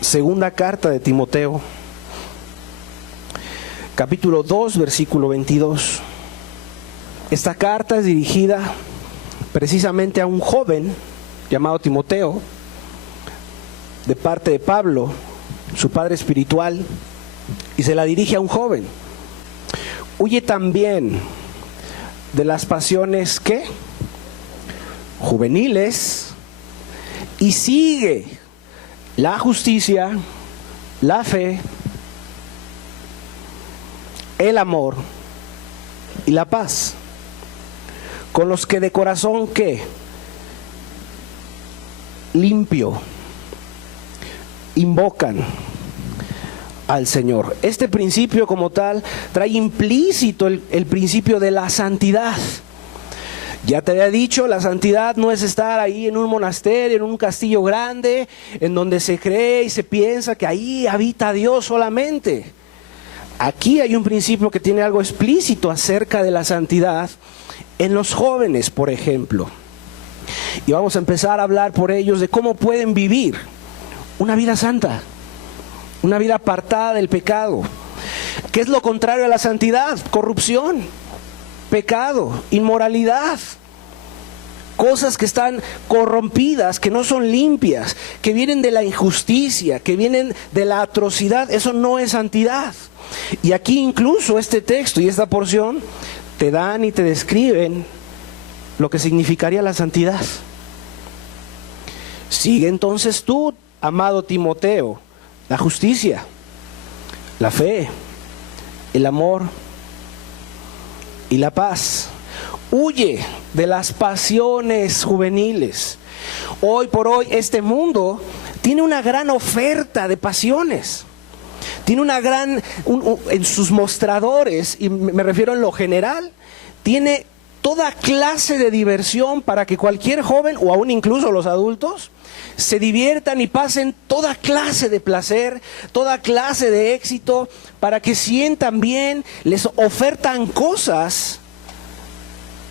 Segunda carta de Timoteo, capítulo 2, versículo 22. Esta carta es dirigida precisamente a un joven llamado Timoteo, de parte de Pablo, su padre espiritual, y se la dirige a un joven. Huye también de las pasiones, ¿qué? Juveniles, y sigue la justicia, la fe, el amor y la paz, con los que de corazón, ¿qué? Limpio, invocan al Señor. Este principio como tal trae implícito el principio de la santidad. Ya te había dicho, la santidad no es estar ahí en un monasterio, en un castillo grande, en donde se cree y se piensa que ahí habita Dios solamente. Aquí hay un principio que tiene algo explícito acerca de la santidad en los jóvenes, por ejemplo. Y vamos a empezar a hablar por ellos de cómo pueden vivir una vida santa, una vida apartada del pecado. ¿Qué es lo contrario a la santidad? Corrupción, pecado, inmoralidad, cosas que están corrompidas, que no son limpias, que vienen de la injusticia, que vienen de la atrocidad. Eso no es santidad. Y aquí incluso este texto y esta porción te dan y te describen lo que significaría la santidad. Sigue entonces tú, amado Timoteo, la justicia, la fe, el amor y la paz. Huye de las pasiones juveniles. Hoy por hoy este mundo tiene una gran oferta de pasiones. Tiene una gran, en sus mostradores, y me refiero en lo general, tiene toda clase de diversión para que cualquier joven, o aún incluso los adultos, se diviertan y pasen toda clase de placer, toda clase de éxito, para que sientan bien. Les ofertan cosas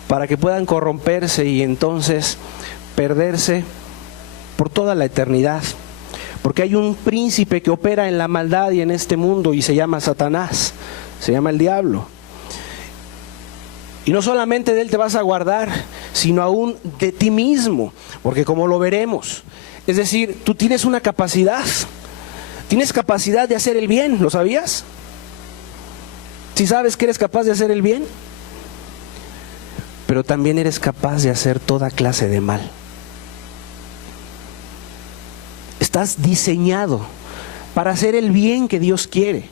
para que puedan corromperse y entonces perderse por toda la eternidad. Porque hay un príncipe que opera en la maldad y en este mundo y se llama Satanás, se llama el diablo. Y no solamente de él te vas a guardar, sino aún de ti mismo, porque como lo veremos, es decir, tú tienes una capacidad, tienes capacidad de hacer el bien, ¿lo sabías? ¿Sí sabes que eres capaz de hacer el bien? Pero también eres capaz de hacer toda clase de mal. Estás diseñado para hacer el bien que Dios quiere,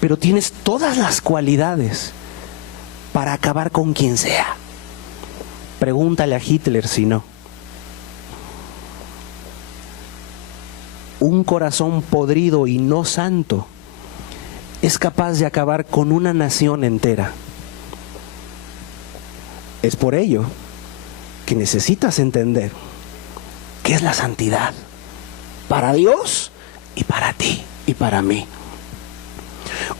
pero tienes todas las cualidades para acabar con quien sea. Pregúntale a Hitler si no. Un corazón podrido y no santo es capaz de acabar con una nación entera. Es por ello que necesitas entender qué es la santidad para Dios y para ti y para mí.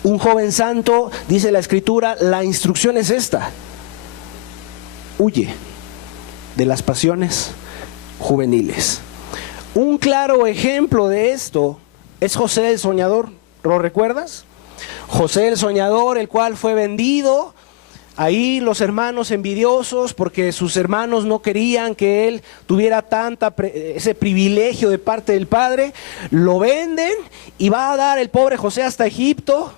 Un joven santo, dice la Escritura, la instrucción es esta: huye de las pasiones juveniles. Un claro ejemplo de esto es José el soñador. ¿Lo recuerdas? José el soñador, el cual fue vendido. Ahí los hermanos envidiosos, porque sus hermanos no querían que él tuviera ese privilegio de parte del padre, lo venden y va a dar el pobre José hasta Egipto.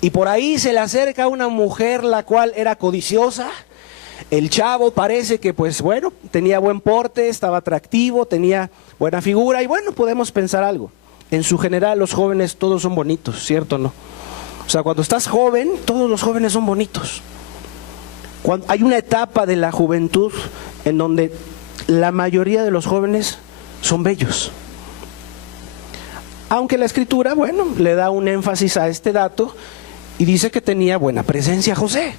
Y por ahí se le acerca una mujer la cual era codiciosa. El chavo parece que pues bueno, tenía buen porte, estaba atractivo, tenía buena figura. Y bueno, podemos pensar algo. En su general los jóvenes todos son bonitos, ¿cierto o no? O sea, cuando estás joven, todos los jóvenes son bonitos. Hay una etapa de la juventud en donde la mayoría de los jóvenes son bellos. Aunque la Escritura, bueno, le da un énfasis a este dato y dice que tenía buena presencia José.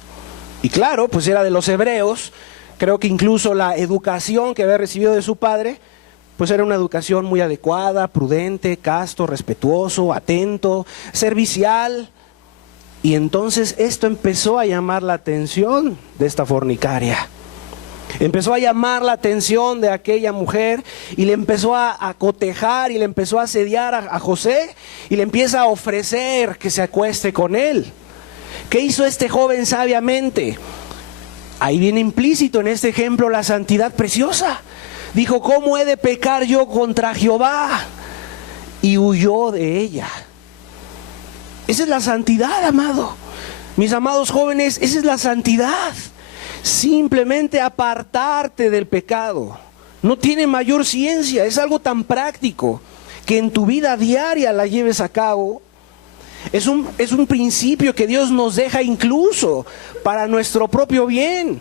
Y claro, pues era de los hebreos. Creo que incluso la educación que había recibido de su padre, pues era una educación muy adecuada, prudente, casto, respetuoso, atento, servicial. Y entonces esto empezó a llamar la atención de esta fornicaria. Empezó a llamar la atención de aquella mujer y le empezó a cotejar y le empezó a asediar a José y le empieza a ofrecer que se acueste con él. ¿Qué hizo este joven sabiamente? Ahí viene implícito en este ejemplo la santidad preciosa. Dijo, ¿cómo he de pecar yo contra Jehová? Y huyó de ella. Esa es la santidad, amado. Mis amados jóvenes, esa es la santidad. Simplemente apartarte del pecado. No tiene mayor ciencia, es algo tan práctico que en tu vida diaria la lleves a cabo. Es un principio que Dios nos deja incluso para nuestro propio bien,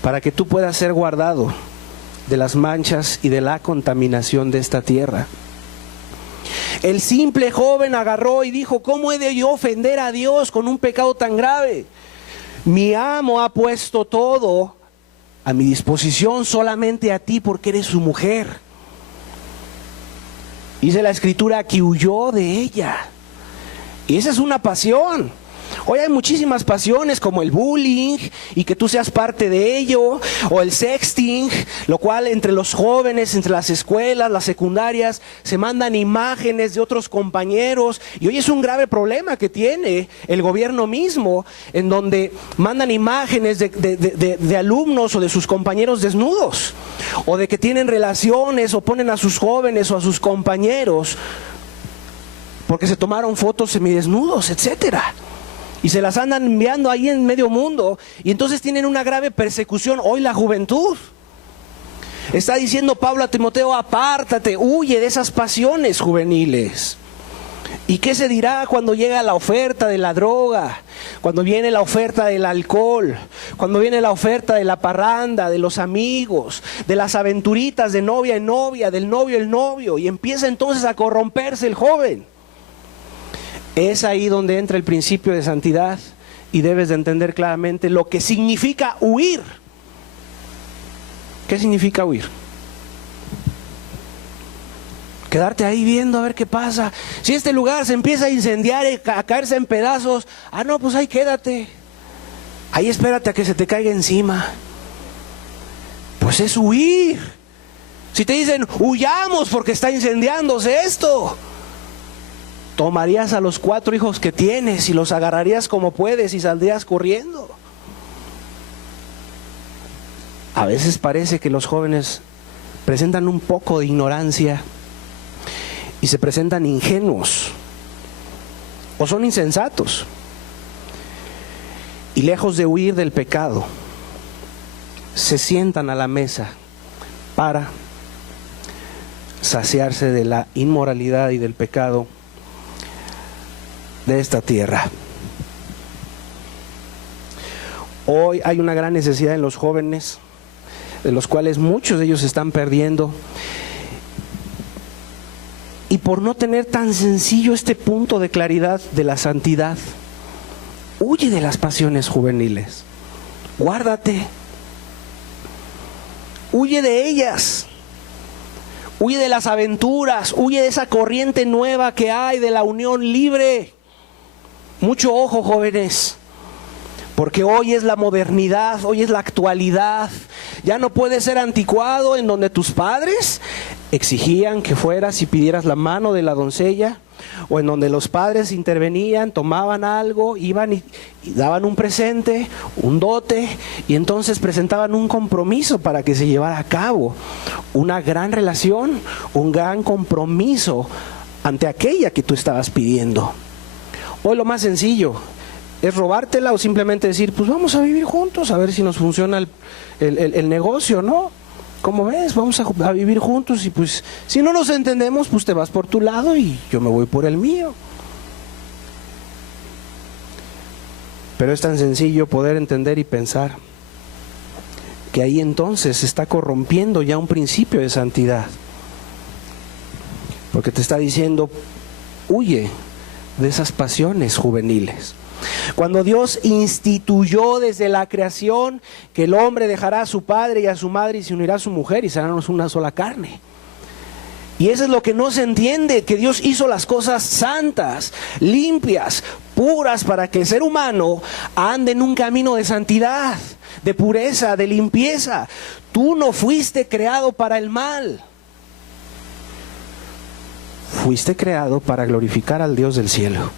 para que tú puedas ser guardado de las manchas y de la contaminación de esta tierra. El simple joven agarró y dijo, ¿cómo he de yo ofender a Dios con un pecado tan grave? Mi amo ha puesto todo a mi disposición, solamente a ti porque eres su mujer. Dice la Escritura que huyó de ella. Y esa es una pasión. Hoy hay muchísimas pasiones como el bullying y que tú seas parte de ello, o el sexting, lo cual entre los jóvenes, entre las escuelas, las secundarias, se mandan imágenes de otros compañeros. Y hoy es un grave problema que tiene el gobierno mismo, en donde mandan imágenes de alumnos o de sus compañeros desnudos, o de que tienen relaciones o ponen a sus jóvenes o a sus compañeros porque se tomaron fotos semidesnudos, etcétera. Y se las andan enviando ahí en medio mundo. Y entonces tienen una grave persecución hoy la juventud. Está diciendo Pablo a Timoteo, apártate, huye de esas pasiones juveniles. ¿Y qué se dirá cuando llega la oferta de la droga? Cuando viene la oferta del alcohol, cuando viene la oferta de la parranda, de los amigos, de las aventuritas de novia en novia, del novio el novio. Y empieza entonces a corromperse el joven. Es ahí donde entra el principio de santidad y debes de entender claramente lo que significa huir. ¿Qué significa huir? Quedarte ahí viendo a ver qué pasa. Si este lugar se empieza a incendiar, a caerse en pedazos, no, pues ahí quédate. Ahí espérate a que se te caiga encima. Pues es huir. Si te dicen, huyamos porque está incendiándose esto, tomarías a los 4 hijos que tienes y los agarrarías como puedes y saldrías corriendo. A veces parece que los jóvenes presentan un poco de ignorancia y se presentan ingenuos o son insensatos. Y lejos de huir del pecado, se sientan a la mesa para saciarse de la inmoralidad y del pecado de esta tierra. Hoy hay una gran necesidad en los jóvenes, de los cuales muchos de ellos se están perdiendo, y por no tener tan sencillo este punto de claridad de la santidad, huye de las pasiones juveniles, guárdate, huye de ellas. Huye de las aventuras, huye de esa corriente nueva que hay de la unión libre. Mucho ojo, jóvenes, porque hoy es la modernidad, hoy es la actualidad. Ya no puedes ser anticuado en donde tus padres exigían que fueras y pidieras la mano de la doncella, o en donde los padres intervenían, tomaban algo, iban y daban un presente, un dote, y entonces presentaban un compromiso para que se llevara a cabo una gran relación, un gran compromiso ante aquella que tú estabas pidiendo. Hoy lo más sencillo es robártela o simplemente decir, pues vamos a vivir juntos, a ver si nos funciona el negocio, ¿no? ¿Cómo ves? Vamos a vivir juntos y pues si no nos entendemos, pues te vas por tu lado y yo me voy por el mío. Pero es tan sencillo poder entender y pensar que ahí entonces se está corrompiendo ya un principio de santidad. Porque te está diciendo, huye de esas pasiones juveniles. Cuando Dios instituyó desde la creación que el hombre dejará a su padre y a su madre y se unirá a su mujer y serán una sola carne. Y eso es lo que no se entiende, que Dios hizo las cosas santas, limpias, puras para que el ser humano ande en un camino de santidad, de pureza, de limpieza. Tú no fuiste creado para el mal. Fuiste creado para glorificar al Dios del cielo.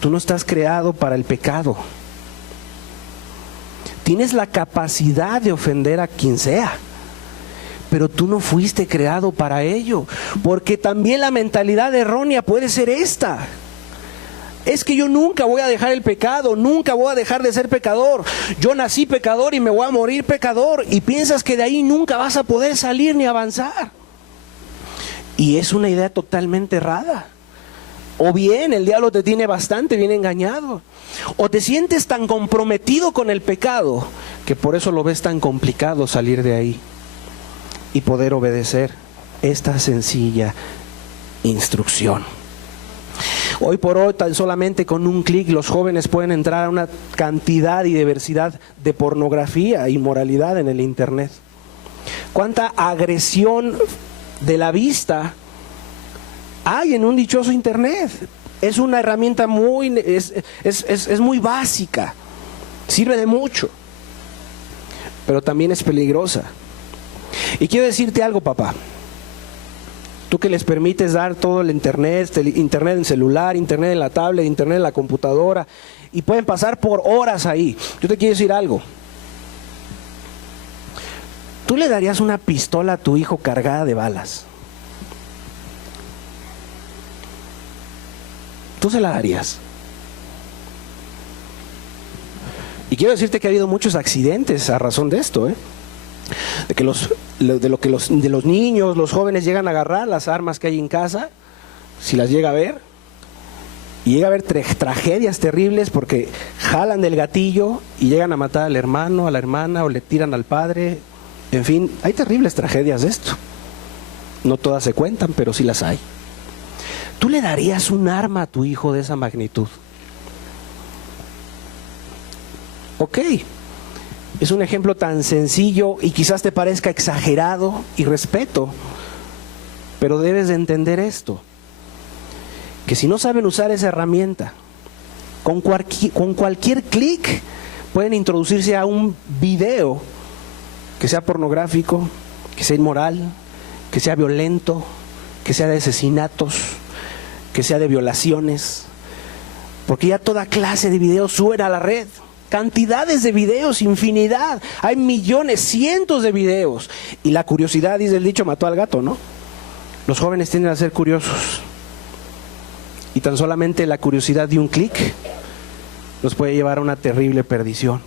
Tú no estás creado para el pecado. Tienes la capacidad de ofender a quien sea, pero tú no fuiste creado para ello, porque también la mentalidad errónea puede ser esta: es que yo nunca voy a dejar el pecado, nunca voy a dejar de ser pecador, yo nací pecador y me voy a morir pecador, y piensas que de ahí nunca vas a poder salir ni avanzar. Y es una idea totalmente errada. O bien el diablo te tiene bastante bien engañado, o te sientes tan comprometido con el pecado que por eso lo ves tan complicado salir de ahí y poder obedecer esta sencilla instrucción. Hoy por hoy, tan solamente con un clic, los jóvenes pueden entrar a una cantidad y diversidad de pornografía y moralidad en el internet. ¿Cuánta agresión de la vista hay en un dichoso internet? Es una herramienta es muy básica, sirve de mucho, pero también es peligrosa. Y quiero decirte algo, papá. Tú que les permites dar todo el internet en celular, internet en la tablet, internet en la computadora, y pueden pasar por horas ahí. Yo te quiero decir algo. ¿Tú le darías una pistola a tu hijo cargada de balas? ¿Tú se la darías? Y quiero decirte que ha habido muchos accidentes a razón de esto, de que los niños, los jóvenes llegan a agarrar las armas que hay en casa, si las llega a ver, y llega a haber tragedias terribles porque jalan del gatillo y llegan a matar al hermano, a la hermana, o le tiran al padre. En fin, hay terribles tragedias de esto. No todas se cuentan, pero sí las hay. ¿Tú le darías un arma a tu hijo de esa magnitud? Ok, es un ejemplo tan sencillo y quizás te parezca exagerado, y respeto, pero debes de entender esto: que si no saben usar esa herramienta, con cualquier clic pueden introducirse a un video que sea pornográfico, que sea inmoral, que sea violento, que sea de asesinatos, que sea de violaciones, porque ya toda clase de videos suben a la red. Cantidades de videos, infinidad. Hay millones, cientos de videos. Y la curiosidad, dice el dicho, mató al gato, ¿no? Los jóvenes tienden a ser curiosos. Y tan solamente la curiosidad de un clic los puede llevar a una terrible perdición.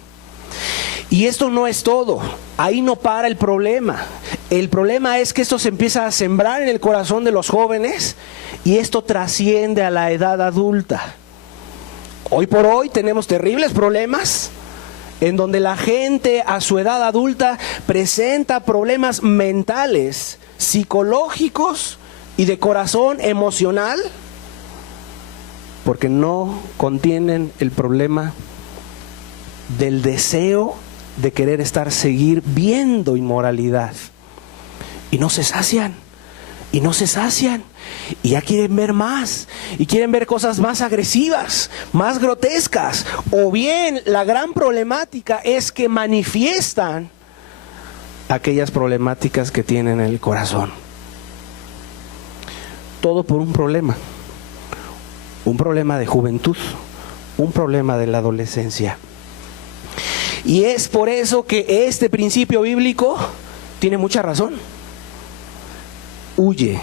Y esto no es todo. Ahí no para el problema. El problema es que esto se empieza a sembrar en el corazón de los jóvenes, y esto trasciende a la edad adulta. Hoy por hoy tenemos terribles problemas en donde la gente a su edad adulta presenta problemas mentales, psicológicos y de corazón emocional, porque no contienen el problema del deseo de querer seguir viendo inmoralidad, y no se sacian. Y no se sacian, y ya quieren ver más, y quieren ver cosas más agresivas, más grotescas. O bien la gran problemática es que manifiestan aquellas problemáticas que tienen en el corazón. Todo por un problema de juventud, un problema de la adolescencia. Y es por eso que este principio bíblico tiene mucha razón. Huye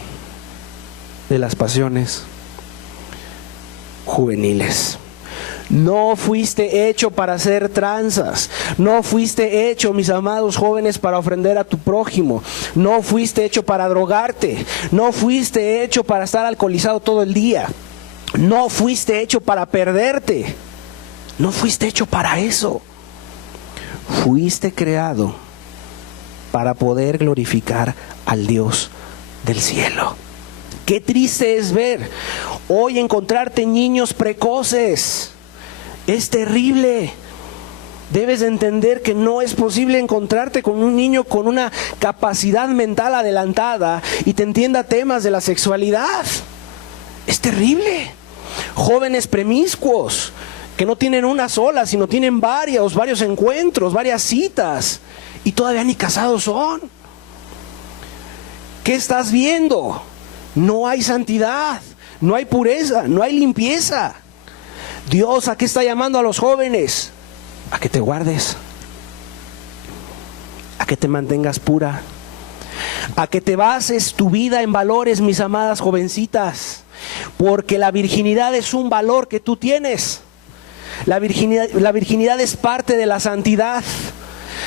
de las pasiones juveniles. No fuiste hecho para hacer tranzas. No fuiste hecho, mis amados jóvenes, para ofender a tu prójimo. No fuiste hecho para drogarte. No fuiste hecho para estar alcoholizado todo el día. No fuiste hecho para perderte. No fuiste hecho para eso. Fuiste creado para poder glorificar al Dios del cielo. Qué triste es ver hoy encontrarte niños precoces. Es terrible. Debes de entender que no es posible encontrarte con un niño con una capacidad mental adelantada y te entienda temas de la sexualidad. Es terrible. Jóvenes promiscuos, que no tienen una sola, sino tienen varios encuentros, varias citas, y todavía ni casados son. ¿Qué estás viendo? No hay santidad, no hay pureza, no hay limpieza. Dios, ¿a qué está llamando a los jóvenes? A que te guardes, a que te mantengas pura, a que te bases tu vida en valores, mis amadas jovencitas, porque la virginidad es un valor que tú tienes. La virginidad es parte de la santidad.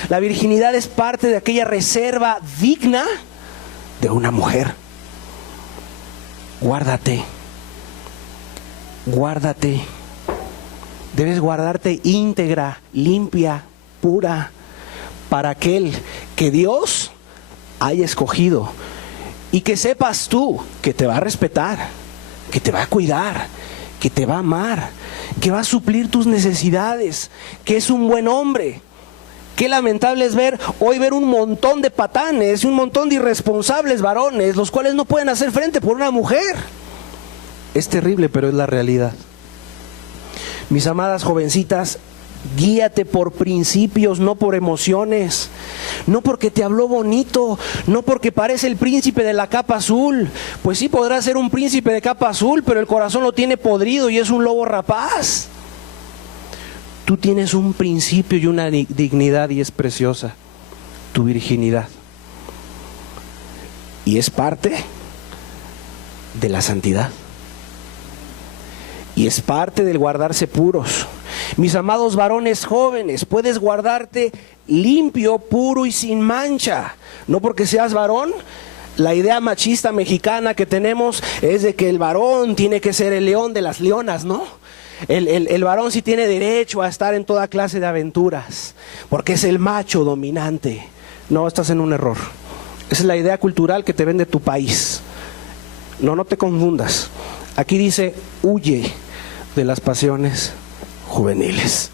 La virginidad es parte de aquella reserva digna de una mujer. Guárdate, guárdate. Debes guardarte íntegra, limpia, pura, para aquel que Dios haya escogido. Y que sepas tú que te va a respetar, que te va a cuidar, que te va a amar, que va a suplir tus necesidades, que es un buen hombre. Qué lamentable es ver un montón de patanes y un montón de irresponsables varones, los cuales no pueden hacer frente por una mujer. Es terrible, pero es la realidad. Mis amadas jovencitas, guíate por principios, no por emociones. No porque te habló bonito, no porque parece el príncipe de la capa azul. Pues sí podrá ser un príncipe de capa azul, pero el corazón lo tiene podrido y es un lobo rapaz. Tú tienes un principio y una dignidad, y es preciosa tu virginidad. Y es parte de la santidad. Y es parte del guardarse puros. Mis amados varones jóvenes, puedes guardarte limpio, puro y sin mancha. No porque seas varón. La idea machista mexicana que tenemos es de que el varón tiene que ser el león de las leonas, ¿no? El varón sí tiene derecho a estar en toda clase de aventuras, porque es el macho dominante. No, estás en un error. Esa es la idea cultural que te vende tu país. No te confundas. Aquí dice, huye de las pasiones juveniles.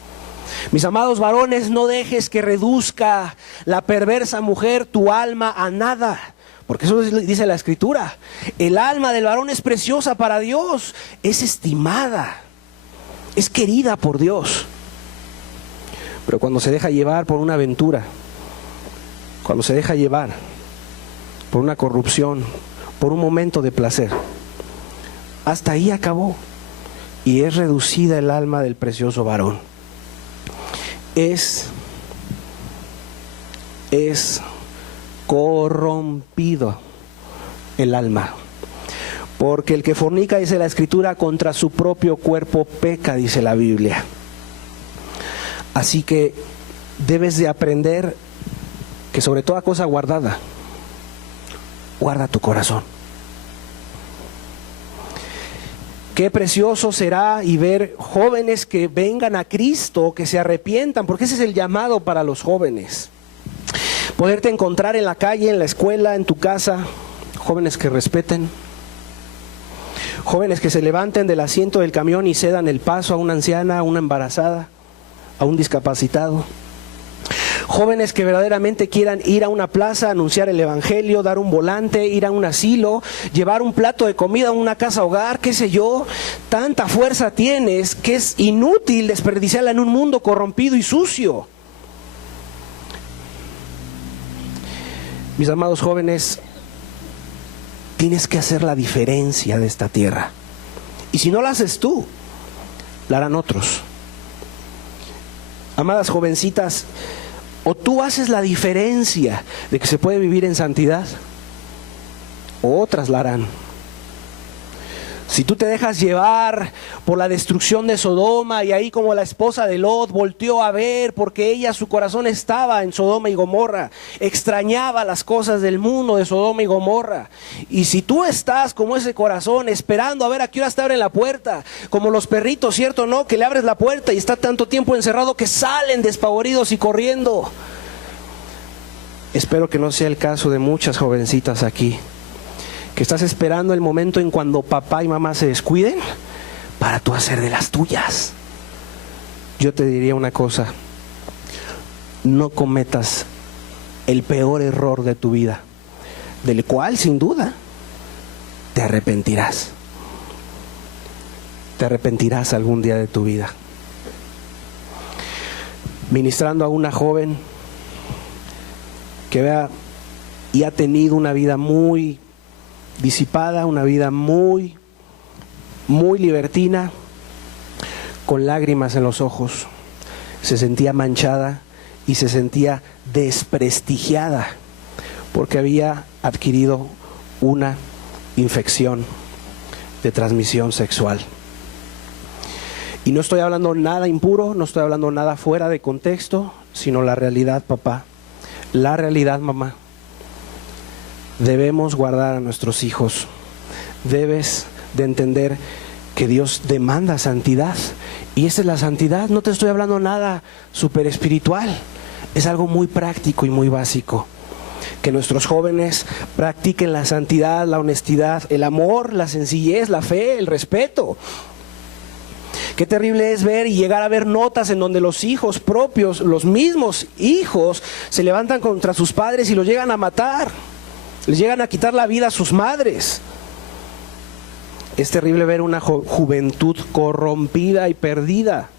Mis amados varones, no dejes que reduzca la perversa mujer tu alma a nada, porque eso dice la Escritura. El alma del varón es preciosa para Dios, es estimada, es querida por Dios. Pero cuando se deja llevar por una aventura, cuando se deja llevar por una corrupción, por un momento de placer, hasta ahí acabó. Y es reducida el alma del precioso varón. Es corrompido el alma. Porque el que fornica, dice la Escritura, contra su propio cuerpo peca, dice la Biblia. Así que debes de aprender que sobre toda cosa guardada, guarda tu corazón. Qué precioso será y ver jóvenes que vengan a Cristo, que se arrepientan, porque ese es el llamado para los jóvenes. Poderte encontrar en la calle, en la escuela, en tu casa, jóvenes que respeten, jóvenes que se levanten del asiento del camión y cedan el paso a una anciana, a una embarazada, a un discapacitado. Jóvenes que verdaderamente quieran ir a una plaza, anunciar el evangelio, dar un volante, ir a un asilo, llevar un plato de comida a una casa hogar, qué sé yo. Tanta fuerza tienes que es inútil desperdiciarla en un mundo corrompido y sucio. Mis amados jóvenes, tienes que hacer la diferencia de esta tierra. Y si no la haces tú, la harán otros. Amadas jovencitas, o tú haces la diferencia de que se puede vivir en santidad, o otras la harán. Si tú te dejas llevar por la destrucción de Sodoma, y ahí como la esposa de Lot volteó a ver, porque ella, su corazón estaba en Sodoma y Gomorra, extrañaba las cosas del mundo de Sodoma y Gomorra. Y si tú estás como ese corazón, esperando a ver a qué horas te abren la puerta, como los perritos, ¿cierto o no? Que le abres la puerta y está tanto tiempo encerrado que salen despavoridos y corriendo. Espero que no sea el caso de muchas jovencitas aquí, que estás esperando el momento en cuando papá y mamá se descuiden para tú hacer de las tuyas. Yo te diría una cosa: no cometas el peor error de tu vida, del cual sin duda te arrepentirás. te arrepentirás algún día de tu vida. Ministrando a una joven que vea y ha tenido una vida muy disipada, una vida muy libertina, con lágrimas en los ojos. Se sentía manchada y se sentía desprestigiada porque había adquirido una infección de transmisión sexual. Y no estoy hablando nada impuro, no estoy hablando nada fuera de contexto, sino la realidad, papá, la realidad, mamá. Debemos guardar a nuestros hijos. Debes de entender que Dios demanda santidad. Y esa es la santidad. No te estoy hablando nada súper espiritual. Es algo muy práctico y muy básico. Que nuestros jóvenes practiquen la santidad, la honestidad, el amor, la sencillez, la fe, el respeto. Qué terrible es ver y llegar a ver notas en donde los hijos propios, los mismos hijos, se levantan contra sus padres y los llegan a matar. Les llegan a quitar la vida a sus madres. Es terrible ver una juventud corrompida y perdida.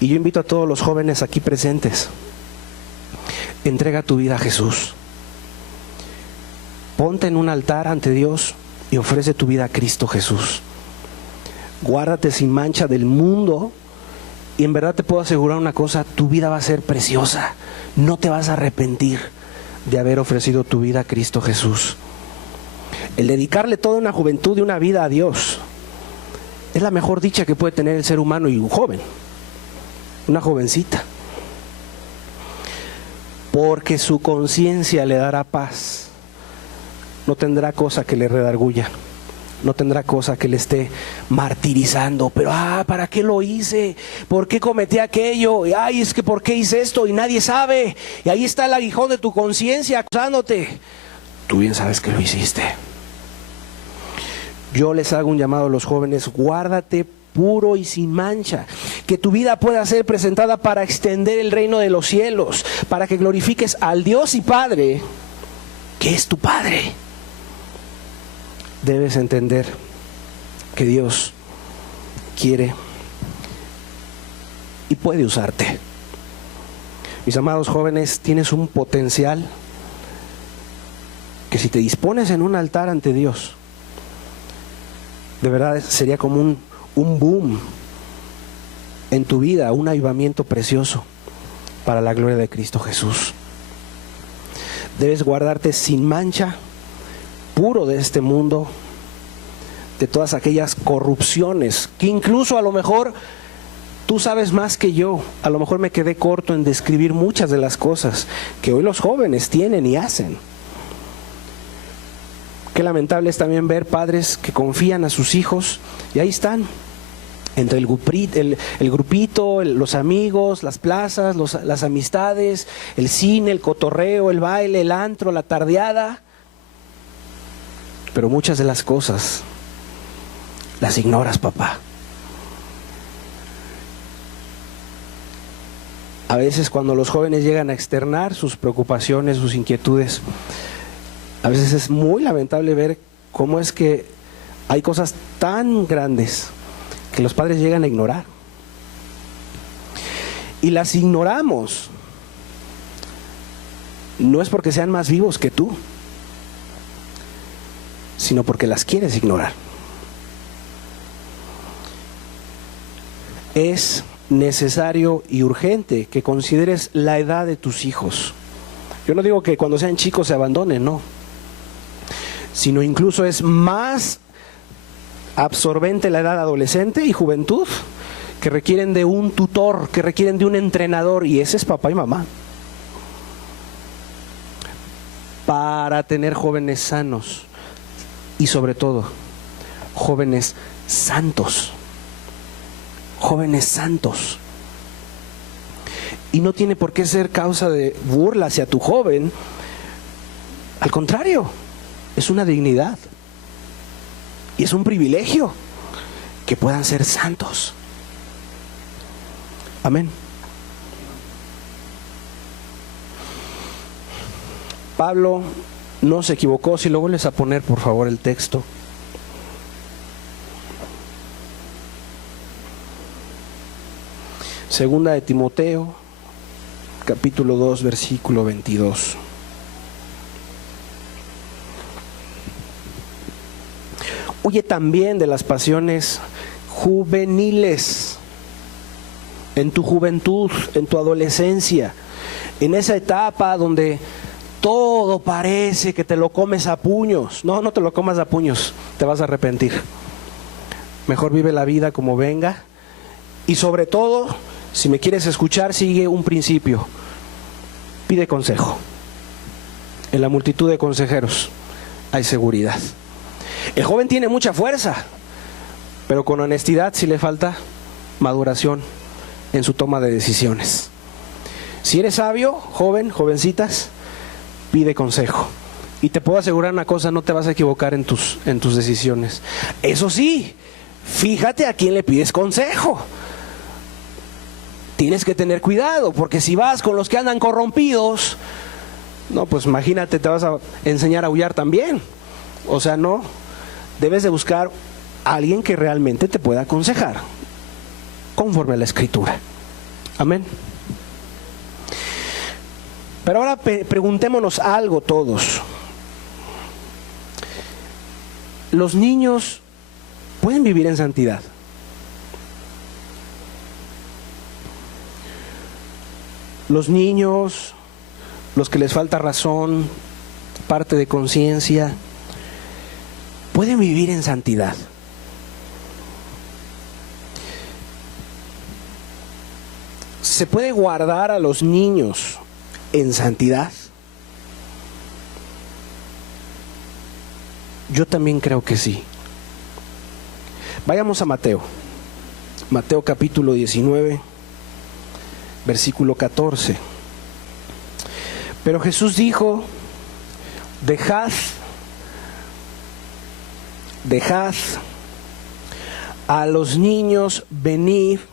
Y yo invito a todos los jóvenes aquí presentes: entrega tu vida a Jesús. Ponte en un altar ante Dios y ofrece tu vida a Cristo Jesús. Guárdate sin mancha del mundo. Y en verdad te puedo asegurar una cosa: tu vida va a ser preciosa. No te vas a arrepentir de haber ofrecido tu vida a Cristo Jesús. El dedicarle toda una juventud y una vida a Dios es la mejor dicha que puede tener el ser humano y un joven, una jovencita, porque su conciencia le dará paz. No tendrá cosa que le redarguya, no tendrá cosa que le esté martirizando. Pero ¿para qué lo hice? ¿Por qué cometí aquello? Es que ¿por qué hice esto? Y nadie sabe. Y ahí está el aguijón de tu conciencia acusándote. Tú bien sabes que lo hiciste. Yo les hago un llamado a los jóvenes: guárdate puro y sin mancha, que tu vida pueda ser presentada para extender el reino de los cielos, para que glorifiques al Dios y Padre, que es tu Padre. Debes entender que Dios quiere y puede usarte. Mis amados jóvenes, tienes un potencial que si te dispones en un altar ante Dios, de verdad sería como un boom en tu vida, un avivamiento precioso para la gloria de Cristo Jesús. Debes guardarte sin mancha, puro de este mundo, de todas aquellas corrupciones que incluso a lo mejor tú sabes más que yo. A lo mejor me quedé corto en describir muchas de las cosas que hoy los jóvenes tienen y hacen. Qué lamentable es también ver padres que confían a sus hijos y ahí están, entre el grupito, los amigos, las plazas, las amistades, el cine, el cotorreo, el baile, el antro, la tardeada. Pero muchas de las cosas las ignoras, papá. A veces cuando los jóvenes llegan a externar sus preocupaciones, sus inquietudes, a veces es muy lamentable ver cómo es que hay cosas tan grandes que los padres llegan a ignorar. Y las ignoramos. No es porque sean más vivos que tú, sino porque las quieres ignorar. Es necesario y urgente que consideres la edad de tus hijos. Yo no digo que cuando sean chicos se abandonen, no. Sino incluso es más absorbente la edad adolescente y juventud, que requieren de un tutor, que requieren de un entrenador, y ese es papá y mamá. Para tener jóvenes sanos y sobre todo jóvenes santos. Jóvenes santos. Y no tiene por qué ser causa de burla hacia tu joven. Al contrario, es una dignidad y es un privilegio que puedan ser santos. Amén. Pablo no se equivocó. Si lo vuelves a poner, por favor, el texto. Segunda de Timoteo, capítulo 2, versículo 22. Huye también de las pasiones juveniles. En tu juventud, en tu adolescencia, en esa etapa donde todo parece que te lo comes a puños. No, no te lo comas a puños, te vas a arrepentir. Mejor vive la vida como venga. Y sobre todo, si me quieres escuchar, sigue un principio. Pide consejo. En la multitud de consejeros hay seguridad. El joven tiene mucha fuerza, pero con honestidad sí le falta maduración en su toma de decisiones. Si eres sabio, joven, jovencitas, pide consejo. Y te puedo asegurar una cosa, no te vas a equivocar en tus decisiones. Eso sí, fíjate a quién le pides consejo. Tienes que tener cuidado, porque si vas con los que andan corrompidos, no, pues imagínate, te vas a enseñar a aullar también. O sea, no, debes de buscar a alguien que realmente te pueda aconsejar, conforme a la Escritura. Amén. Pero ahora preguntémonos algo todos. ¿Los niños pueden vivir en santidad? Los niños, los que les falta razón, parte de conciencia, ¿pueden vivir en santidad? ¿Se puede guardar a los niños en santidad? Yo también creo que sí. Vayamos a Mateo. Mateo capítulo 19, versículo 14. Pero Jesús dijo: dejad a los niños venir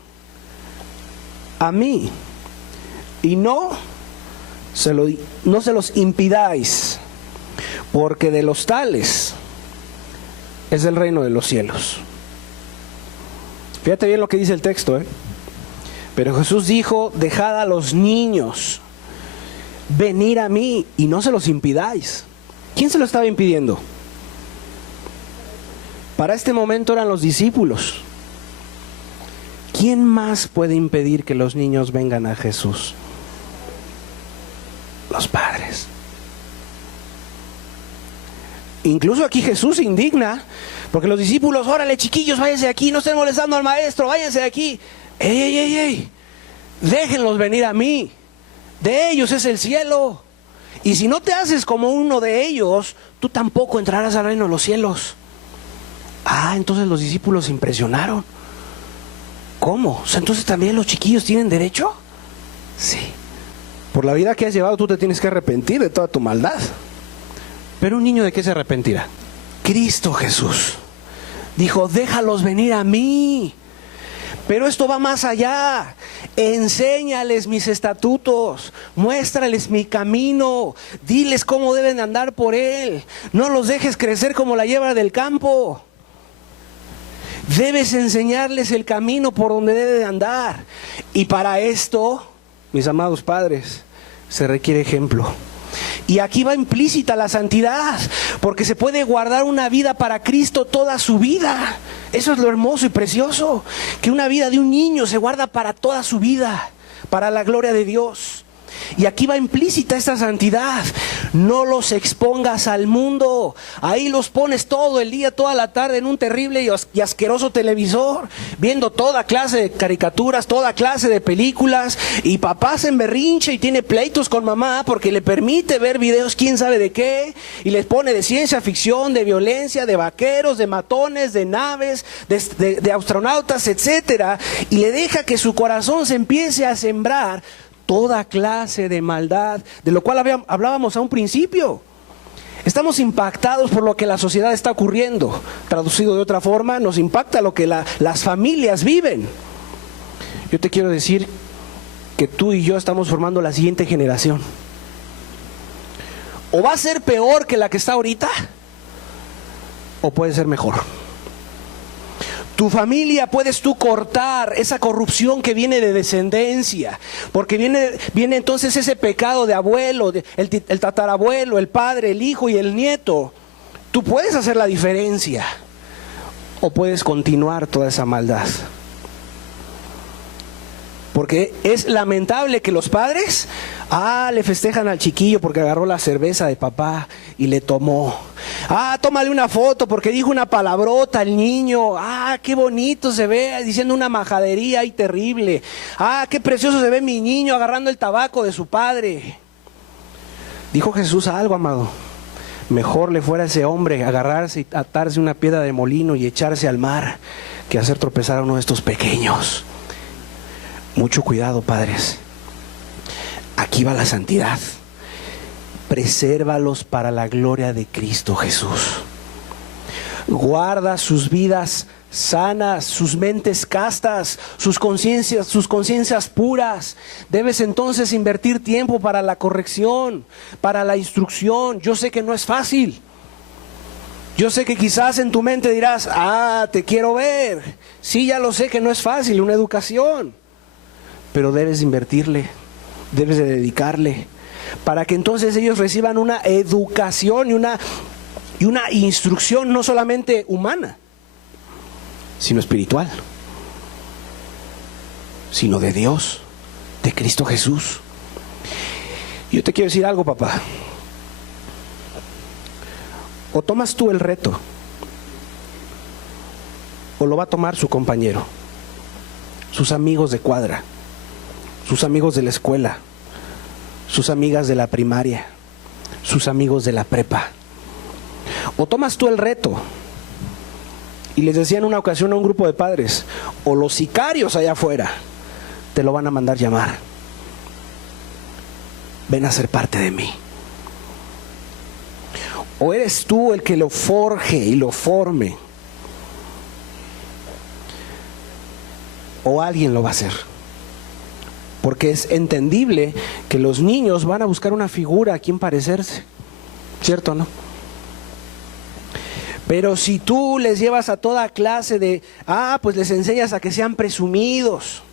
a mí, y no se los impidáis, porque de los tales es el reino de los cielos. Fíjate bien lo que dice el texto, Pero Jesús dijo: dejad a los niños venir a mí, y no se los impidáis. ¿Quién se lo estaba impidiendo? Para este momento eran los discípulos. ¿Quién más puede impedir que los niños vengan a Jesús? Los padres. Incluso aquí Jesús se indigna, porque los discípulos: órale, chiquillos, váyanse de aquí, no estén molestando al maestro, váyanse de aquí. ¡Ey! Déjenlos venir a mí, de ellos es el cielo. Y si no te haces como uno de ellos, tú tampoco entrarás al reino de los cielos. Entonces los discípulos se impresionaron. ¿Cómo? ¿Entonces también los chiquillos tienen derecho? Sí. Por la vida que has llevado, tú te tienes que arrepentir de toda tu maldad. Pero un niño, ¿de qué se arrepentirá? Cristo Jesús dijo: déjalos venir a mí. Pero esto va más allá. Enséñales mis estatutos, muéstrales mi camino, diles cómo deben andar por él. No los dejes crecer como la hierba del campo. Debes enseñarles el camino por donde deben andar. Y para esto, mis amados padres, se requiere ejemplo. Y aquí va implícita la santidad, porque se puede guardar una vida para Cristo toda su vida. Eso es lo hermoso y precioso, que una vida de un niño se guarda para toda su vida, para la gloria de Dios. Y aquí va implícita esta santidad. No los expongas al mundo. Ahí los pones todo el día, toda la tarde en un terrible y asqueroso televisor, viendo toda clase de caricaturas, toda clase de películas. Y papá se emberrinche y tiene pleitos con mamá porque le permite ver videos quién sabe de qué. Y les pone de ciencia ficción, de violencia, de vaqueros, de matones, de naves, de astronautas, etcétera. Y le deja que su corazón se empiece a sembrar toda clase de maldad, de lo cual hablábamos a un principio. Estamos impactados por lo que la sociedad está ocurriendo. Traducido de otra forma, nos impacta lo que las familias viven. Yo te quiero decir que tú y yo estamos formando la siguiente generación. O va a ser peor que la que está ahorita, o puede ser mejor. Tu familia puedes tú cortar esa corrupción que viene de descendencia, porque viene entonces ese pecado de abuelo, el tatarabuelo, el padre, el hijo y el nieto. Tú puedes hacer la diferencia o puedes continuar toda esa maldad. Porque es lamentable que los padres, le festejan al chiquillo porque agarró la cerveza de papá y le tomó. Tómale una foto porque dijo una palabrota al niño. Qué bonito se ve diciendo una majadería ahí terrible. Qué precioso se ve mi niño agarrando el tabaco de su padre. Dijo Jesús algo, amado. Mejor le fuera a ese hombre agarrarse y atarse una piedra de molino y echarse al mar que hacer tropezar a uno de estos pequeños. Mucho cuidado, padres. Aquí va la santidad. Presérvalos para la gloria de Cristo Jesús. Guarda sus vidas sanas, sus mentes castas, sus conciencias puras. Debes entonces invertir tiempo para la corrección, para la instrucción. Yo sé que no es fácil. Yo sé que quizás en tu mente dirás, te quiero ver. Sí, ya lo sé que no es fácil, una educación. Pero debes invertirle, debes de dedicarle, para que entonces ellos reciban una educación y una instrucción no solamente humana, sino espiritual, sino de Dios, de Cristo Jesús. Yo te quiero decir algo, papá. O tomas tú el reto, o lo va a tomar su compañero, sus amigos de cuadra, sus amigos de la escuela, sus amigas de la primaria, sus amigos de la prepa. O tomas tú el reto. Y les decía en una ocasión a un grupo de padres, o los sicarios allá afuera te lo van a mandar llamar. Ven a ser parte de mí. O eres tú el que lo forje y lo forme, o alguien lo va a hacer. Porque es entendible que los niños van a buscar una figura a quien parecerse, ¿cierto o no? Pero si tú les llevas a toda clase de, pues les enseñas a que sean presumidos,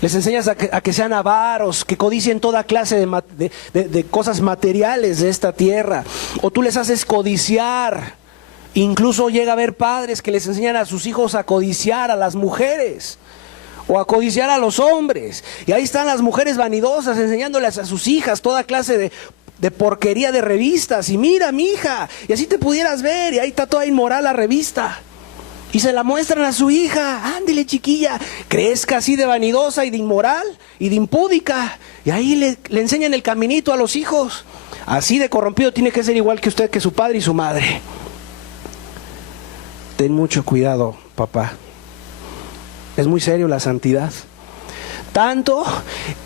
les enseñas a que sean avaros, que codicien toda clase de cosas materiales de esta tierra, o tú les haces codiciar. Incluso llega a haber padres que les enseñan a sus hijos a codiciar a las mujeres, o a codiciar a los hombres. Y ahí están las mujeres vanidosas enseñándoles a sus hijas toda clase de porquería de revistas. Y mira, mi hija, y así te pudieras ver, y ahí está toda inmoral la revista. Y se la muestran a su hija. Ándele, chiquilla, crezca así de vanidosa y de inmoral y de impúdica. Y ahí le enseñan el caminito a los hijos. Así de corrompido tiene que ser igual que usted, que su padre y su madre. Ten mucho cuidado, papá. Es muy serio la santidad. Tanto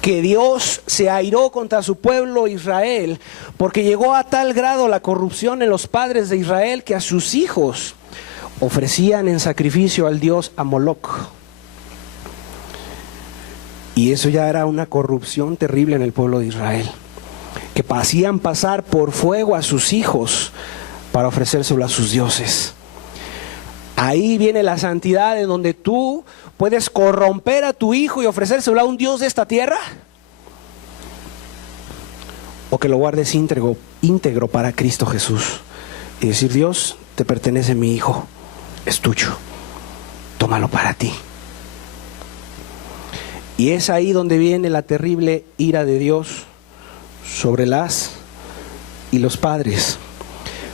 que Dios se airó contra su pueblo Israel, porque llegó a tal grado la corrupción en los padres de Israel que a sus hijos ofrecían en sacrificio al dios Moloc. Y eso ya era una corrupción terrible en el pueblo de Israel, que hacían pasar por fuego a sus hijos para ofrecérselo a sus dioses. Ahí viene la santidad, en donde tú puedes corromper a tu hijo y ofrecérselo a un dios de esta tierra, o que lo guardes íntegro para Cristo Jesús y decir: Dios, te pertenece mi hijo, es tuyo, tómalo para ti. Y es ahí donde viene la terrible ira de Dios sobre las y los padres,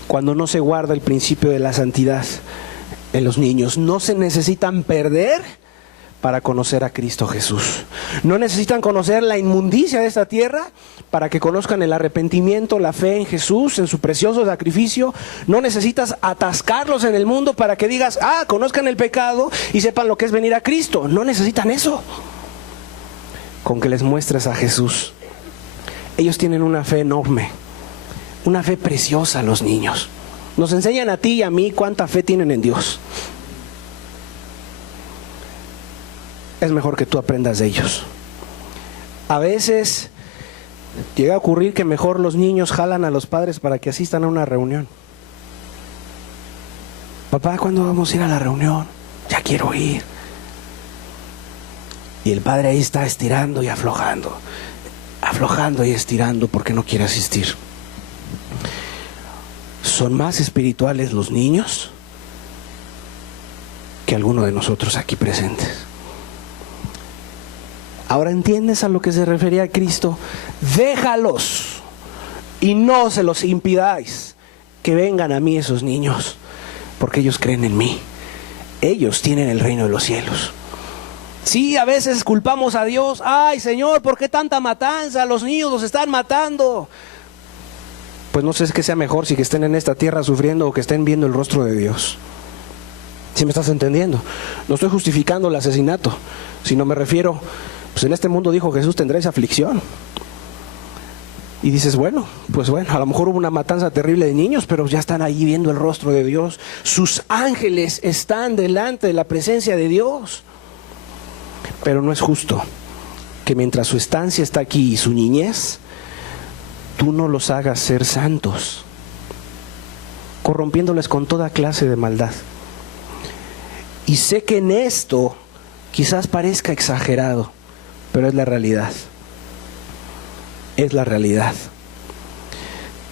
cuando no se guarda el principio de la santidad en los niños. No se necesitan perder para conocer a Cristo Jesús. No necesitan conocer la inmundicia de esta tierra para que conozcan el arrepentimiento, la fe en Jesús, en su precioso sacrificio. No necesitas atascarlos en el mundo para que digas: conozcan el pecado y sepan lo que es venir a Cristo. No necesitan eso. Con que les muestres a Jesús. Ellos tienen una fe enorme, una fe preciosa, los niños. Nos enseñan a ti y a mí cuánta fe tienen en Dios. Es mejor que tú aprendas de ellos. A veces llega a ocurrir que mejor los niños jalan a los padres para que asistan a una reunión. Papá, ¿cuándo vamos a ir a la reunión? ya quiero ir. Y el padre ahí está estirando y aflojando y estirando porque no quiere asistir. Son más espirituales los niños que alguno de nosotros aquí presentes. Ahora entiendes a lo que se refería Cristo. Déjalos y no se los impidáis, que vengan a mí esos niños, porque ellos creen en mí. Ellos tienen el reino de los cielos. Sí, a veces culpamos a Dios. Ay, Señor, ¿por qué tanta matanza? Los niños los están matando. Pues no sé, es que sea mejor si que estén en esta tierra sufriendo o que estén viendo el rostro de Dios. ¿Sí me estás entendiendo? No estoy justificando el asesinato, sino me refiero, pues en este mundo dijo Jesús tendréis aflicción. Y dices, bueno, a lo mejor hubo una matanza terrible de niños, pero ya están ahí viendo el rostro de Dios. Sus ángeles están delante de la presencia de Dios. Pero no es justo que mientras su estancia está aquí y su niñez, tú no los hagas ser santos, corrompiéndoles con toda clase de maldad. Y sé que en esto quizás parezca exagerado, pero es la realidad. Es la realidad.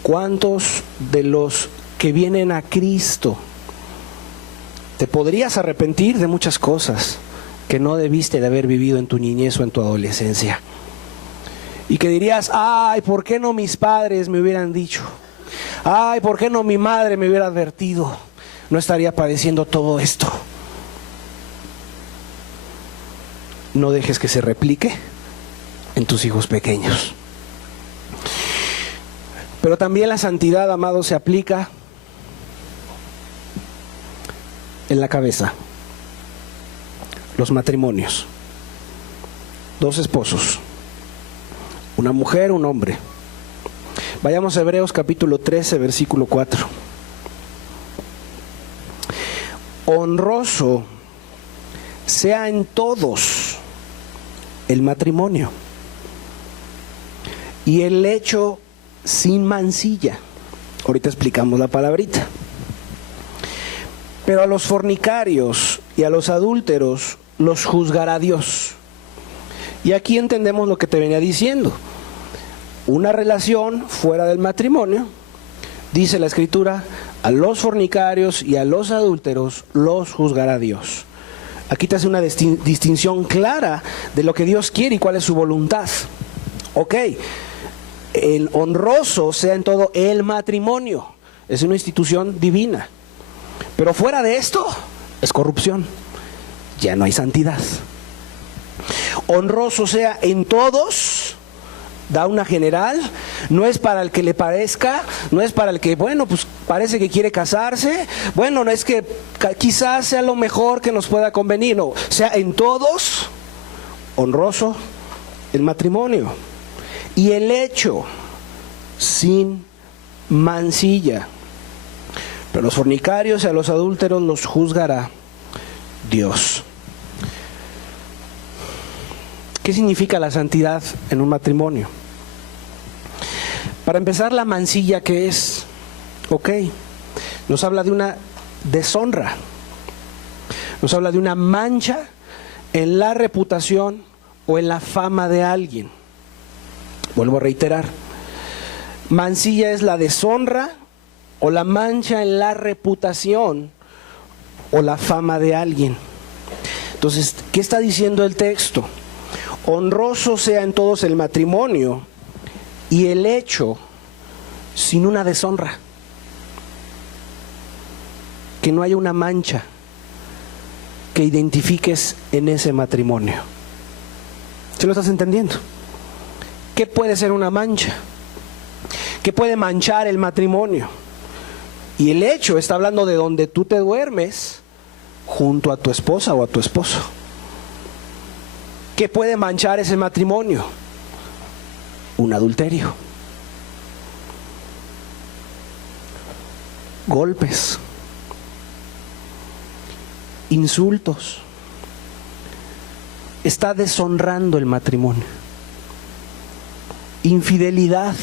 ¿Cuántos de los que vienen a Cristo te podrías arrepentir de muchas cosas que no debiste de haber vivido en tu niñez o en tu adolescencia? Y que dirías, ay, ¿por qué no mis padres me hubieran dicho? Ay, ¿por qué no mi madre me hubiera advertido? No estaría padeciendo todo esto. No dejes que se replique en tus hijos pequeños. Pero también la santidad, amados, se aplica en la cabeza. Los matrimonios. 2 esposos. Una mujer, un hombre. Vayamos a Hebreos capítulo 13, versículo 4. Honroso sea en todos el matrimonio y el lecho sin mancilla. Ahorita explicamos la palabrita. Pero a los fornicarios y a los adúlteros los juzgará Dios. Y aquí entendemos lo que te venía diciendo. Una relación fuera del matrimonio, dice la Escritura, a los fornicarios y a los adúlteros los juzgará Dios. Aquí te hace una distinción clara de lo que Dios quiere y cuál es su voluntad. Ok, el honroso sea en todo el matrimonio, es una institución divina. Pero fuera de esto, es corrupción, ya no hay santidad. Honroso sea en todos, da una general, no es para el que le parezca, no es para el que, bueno, pues parece que quiere casarse, bueno, no es que quizás sea lo mejor que nos pueda convenir, no, sea en todos, honroso el matrimonio. Y el hecho sin mancilla. Pero a los fornicarios y a los adúlteros los juzgará Dios. ¿Qué significa la santidad en un matrimonio? Para empezar, la mancilla, ¿qué es? Ok, nos habla de una deshonra, nos habla de una mancha en la reputación o en la fama de alguien. Vuelvo a reiterar, mancilla es la deshonra o la mancha en la reputación o la fama de alguien. Entonces, ¿qué está diciendo el texto? Honroso sea en todos el matrimonio y el hecho sin una deshonra. Que no haya una mancha que identifiques en ese matrimonio. ¿Sí lo estás entendiendo? ¿Qué puede ser una mancha? ¿Qué puede manchar el matrimonio? Y el hecho está hablando de donde tú te duermes junto a tu esposa o a tu esposo. ¿Qué puede manchar ese matrimonio? Un adulterio. Golpes. Insultos. Está deshonrando el matrimonio. Infidelidad.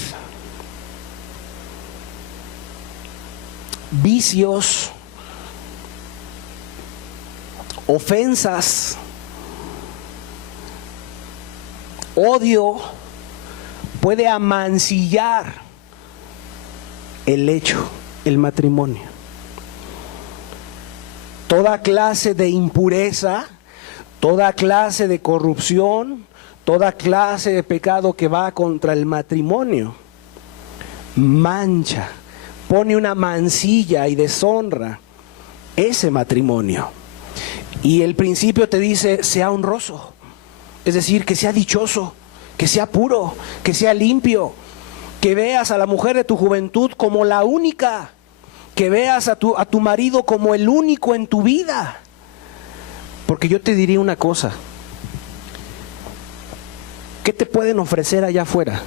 Vicios ofensas, odio puede amancillar el hecho, el matrimonio. Toda clase de impureza, toda clase de corrupción, toda clase de pecado que va contra el matrimonio, mancha, pone una mancilla y deshonra ese matrimonio. Y el principio te dice, sea honroso, es decir, que sea dichoso, que sea puro, que sea limpio, que veas a la mujer de tu juventud como la única, que veas a tu marido como el único en tu vida. Porque yo te diría una cosa, ¿qué te pueden ofrecer allá afuera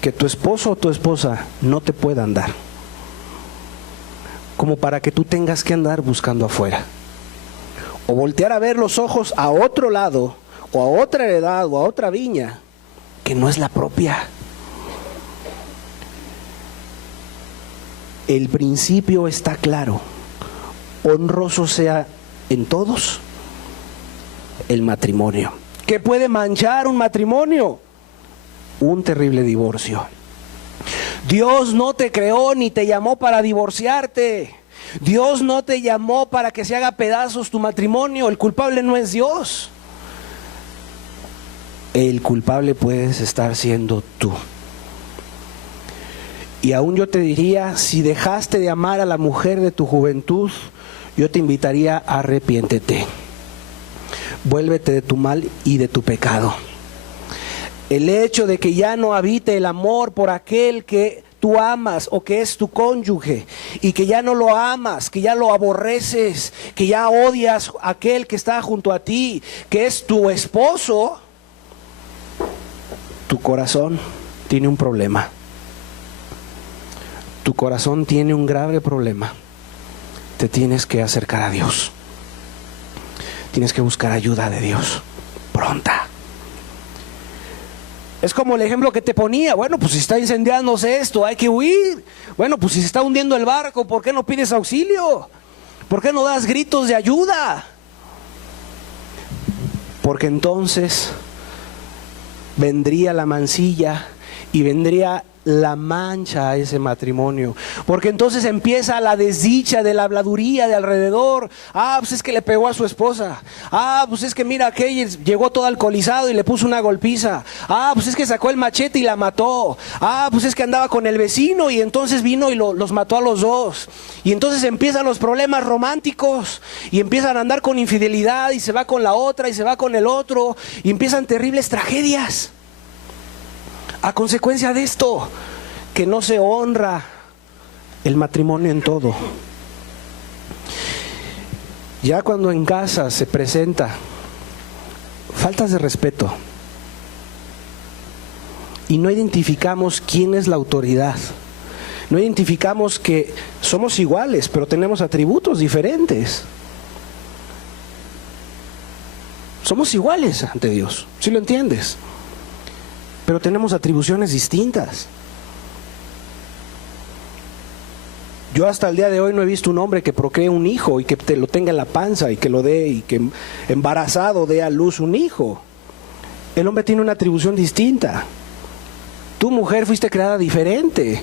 que tu esposo o tu esposa no te puedan dar? Como para que tú tengas que andar buscando afuera. O voltear a ver los ojos a otro lado, o a otra heredad, o a otra viña, que no es la propia. El principio está claro. Honroso sea en todos el matrimonio. ¿Qué puede manchar un matrimonio? Un terrible divorcio. Dios no te creó ni te llamó para divorciarte. Dios no te llamó para que se haga pedazos tu matrimonio. El culpable no es Dios. El culpable puedes estar siendo tú. Y aún yo te diría, si dejaste de amar a la mujer de tu juventud, yo te invitaría a arrepiéntete. Vuélvete de tu mal y de tu pecado. El hecho de que ya no habite el amor por aquel que tú amas o que es tu cónyuge, y que ya no lo amas, que ya lo aborreces, que ya odias a aquel que está junto a ti, que es tu esposo, tu corazón tiene un problema. Tu corazón tiene un grave problema. Te tienes que acercar a Dios. Tienes que buscar ayuda de Dios pronta. Es como el ejemplo que te ponía. Bueno, pues si está incendiándose esto, hay que huir. Bueno, pues si se está hundiendo el barco, ¿por qué no pides auxilio? ¿Por qué no das gritos de ayuda? Porque entonces vendría la mancilla y vendría la mancha a ese matrimonio, porque entonces empieza la desdicha de la habladuría de alrededor. Pues es que le pegó a su esposa. Pues es que mira, aquel llegó todo alcoholizado y le puso una golpiza. Pues es que sacó el machete y la mató. Pues es que andaba con el vecino y entonces vino y los mató a los dos. Y entonces empiezan los problemas románticos y empiezan a andar con infidelidad, y se va con la otra y se va con el otro, y empiezan terribles tragedias a consecuencia de esto, que no se honra el matrimonio en todo. Ya cuando en casa se presenta faltas de respeto y no identificamos quién es la autoridad, no identificamos que somos iguales, pero tenemos atributos diferentes. Somos iguales ante Dios, ¿sí lo entiendes? Pero tenemos atribuciones distintas. Yo hasta el día de hoy no he visto un hombre que procree un hijo y que te lo tenga en la panza y que lo dé, y que embarazado dé a luz un hijo. El hombre tiene una atribución distinta. Tu mujer fuiste creada diferente.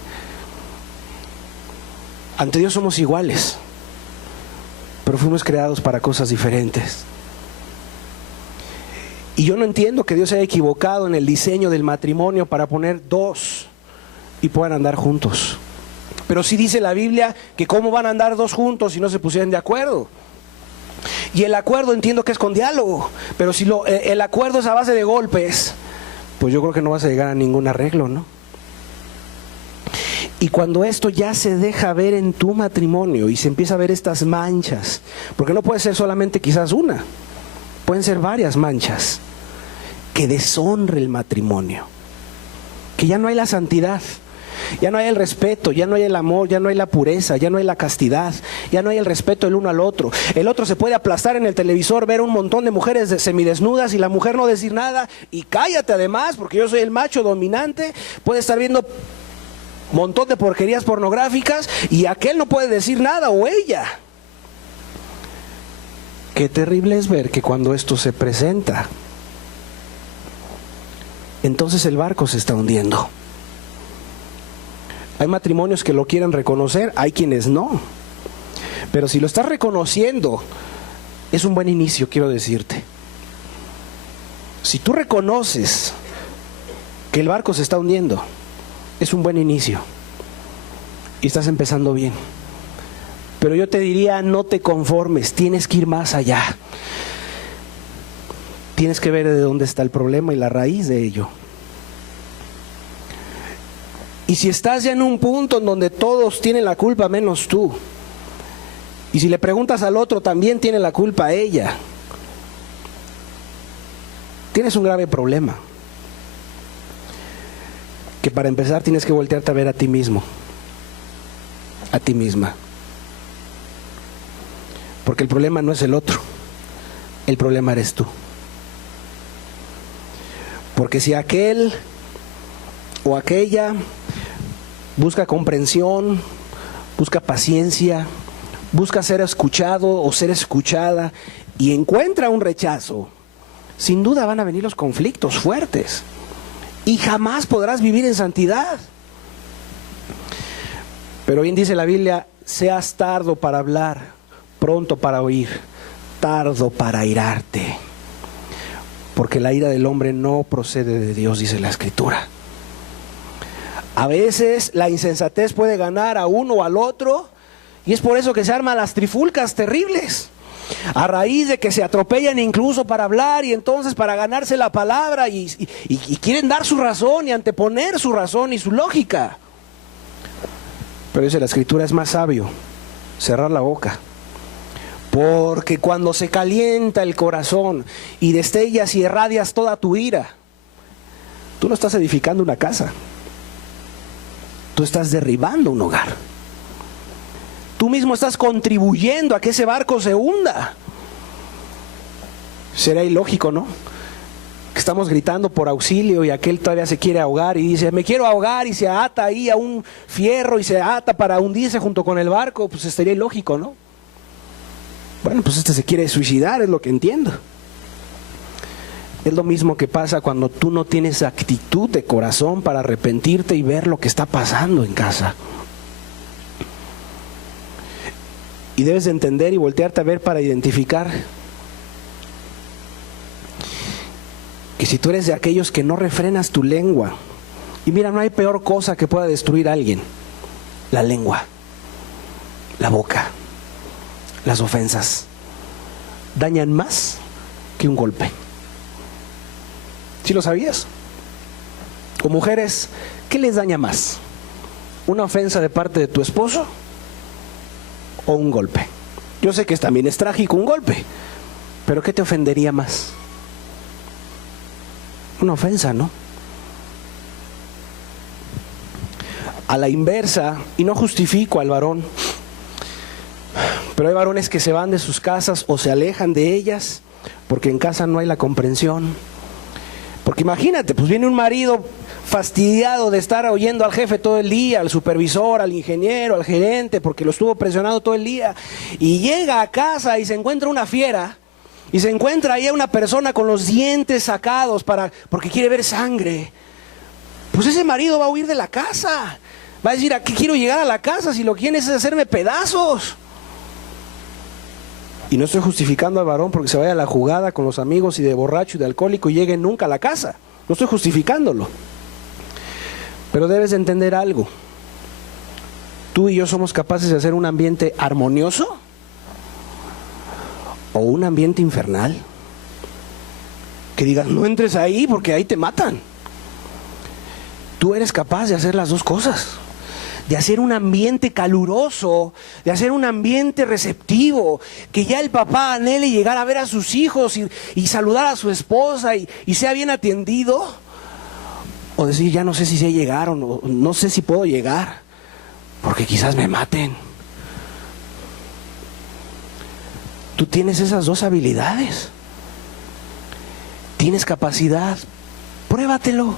Ante Dios somos iguales, pero fuimos creados para cosas diferentes. Y yo no entiendo que Dios se haya equivocado en el diseño del matrimonio para poner dos y puedan andar juntos. Pero sí dice la Biblia que cómo van a andar dos juntos si no se pusieran de acuerdo. Y el acuerdo entiendo que es con diálogo, pero si el acuerdo es a base de golpes, pues yo creo que no vas a llegar a ningún arreglo, ¿no? Y cuando esto ya se deja ver en tu matrimonio y se empieza a ver estas manchas, porque no puede ser solamente quizás una, pueden ser varias manchas que deshonre el matrimonio, que ya no hay la santidad, ya no hay el respeto, ya no hay el amor, ya no hay la pureza, ya no hay la castidad, ya no hay el respeto el uno al otro. El otro se puede aplastar en el televisor, ver un montón de mujeres semidesnudas y la mujer no decir nada, y cállate además, porque yo soy el macho dominante. Puede estar viendo un montón de porquerías pornográficas y aquel no puede decir nada, o ella. Qué terrible es ver que cuando esto se presenta, entonces el barco se está hundiendo. Hay matrimonios que lo quieren reconocer, hay quienes no. Pero si lo estás reconociendo, es un buen inicio, quiero decirte. Si tú reconoces que el barco se está hundiendo, es un buen inicio. Y estás empezando bien. Pero yo te diría, no te conformes, tienes que ir más allá. Tienes que ver de dónde está el problema y la raíz de ello. Y si estás ya en un punto en donde todos tienen la culpa menos tú, y si le preguntas al otro, también tiene la culpa ella, tienes un grave problema. Que para empezar tienes que voltearte a ver a ti mismo, a ti misma. Porque el problema no es el otro, el problema eres tú. Porque si aquel o aquella busca comprensión, busca paciencia, busca ser escuchado o ser escuchada y encuentra un rechazo, sin duda van a venir los conflictos fuertes y jamás podrás vivir en santidad. Pero bien dice la Biblia, seas tardo para hablar, pronto para oír, tardo para airarte. Porque la ira del hombre no procede de Dios, dice la Escritura. A veces la insensatez puede ganar a uno o al otro, y es por eso que se arman las trifulcas terribles, a raíz de que se atropellan incluso para hablar y entonces para ganarse la palabra y quieren dar su razón y anteponer su razón y su lógica. Pero dice la Escritura, es más sabio cerrar la boca. Porque cuando se calienta el corazón y destellas y irradias toda tu ira, tú no estás edificando una casa, tú estás derribando un hogar. Tú mismo estás contribuyendo a que ese barco se hunda. Será ilógico, ¿no? Que estamos gritando por auxilio y aquel todavía se quiere ahogar y dice, me quiero ahogar, y se ata ahí a un fierro y se ata para hundirse junto con el barco. Pues sería ilógico, ¿no? Bueno, pues este se quiere suicidar, es lo que entiendo. Es lo mismo que pasa cuando tú no tienes actitud de corazón para arrepentirte y ver lo que está pasando en casa. Y debes de entender y voltearte a ver para identificar que si tú eres de aquellos que no refrenas tu lengua, y mira, no hay peor cosa que pueda destruir a alguien: la lengua, la boca. Las ofensas dañan más que un golpe. ¿Sí lo sabías? O mujeres, ¿qué les daña más? ¿Una ofensa de parte de tu esposo o un golpe? Yo sé que también es trágico un golpe, pero ¿qué te ofendería más? Una ofensa, ¿no? A la inversa, y no justifico al varón, pero hay varones que se van de sus casas o se alejan de ellas porque en casa no hay la comprensión. Porque imagínate, pues viene un marido fastidiado de estar oyendo al jefe todo el día, al supervisor, al ingeniero, al gerente, porque lo estuvo presionando todo el día, y llega a casa y se encuentra una fiera, y se encuentra ahí a una persona con los dientes sacados porque quiere ver sangre. Pues ese marido va a huir de la casa, va a decir, ¿a qué quiero llegar a la casa si lo que quieren es hacerme pedazos? Y no estoy justificando al varón porque se vaya a la jugada con los amigos y de borracho y de alcohólico y llegue nunca a la casa. No estoy justificándolo. Pero debes de entender algo. Tú y yo somos capaces de hacer un ambiente armonioso o un ambiente infernal. Que digas, no entres ahí porque ahí te matan. Tú eres capaz de hacer las dos cosas. De hacer un ambiente caluroso, de hacer un ambiente receptivo, que ya el papá anhele llegar a ver a sus hijos y saludar a su esposa y sea bien atendido. O decir, ya no sé si sé llegar o no sé si puedo llegar, porque quizás me maten. Tú tienes esas dos habilidades. Tienes capacidad, pruébatelo.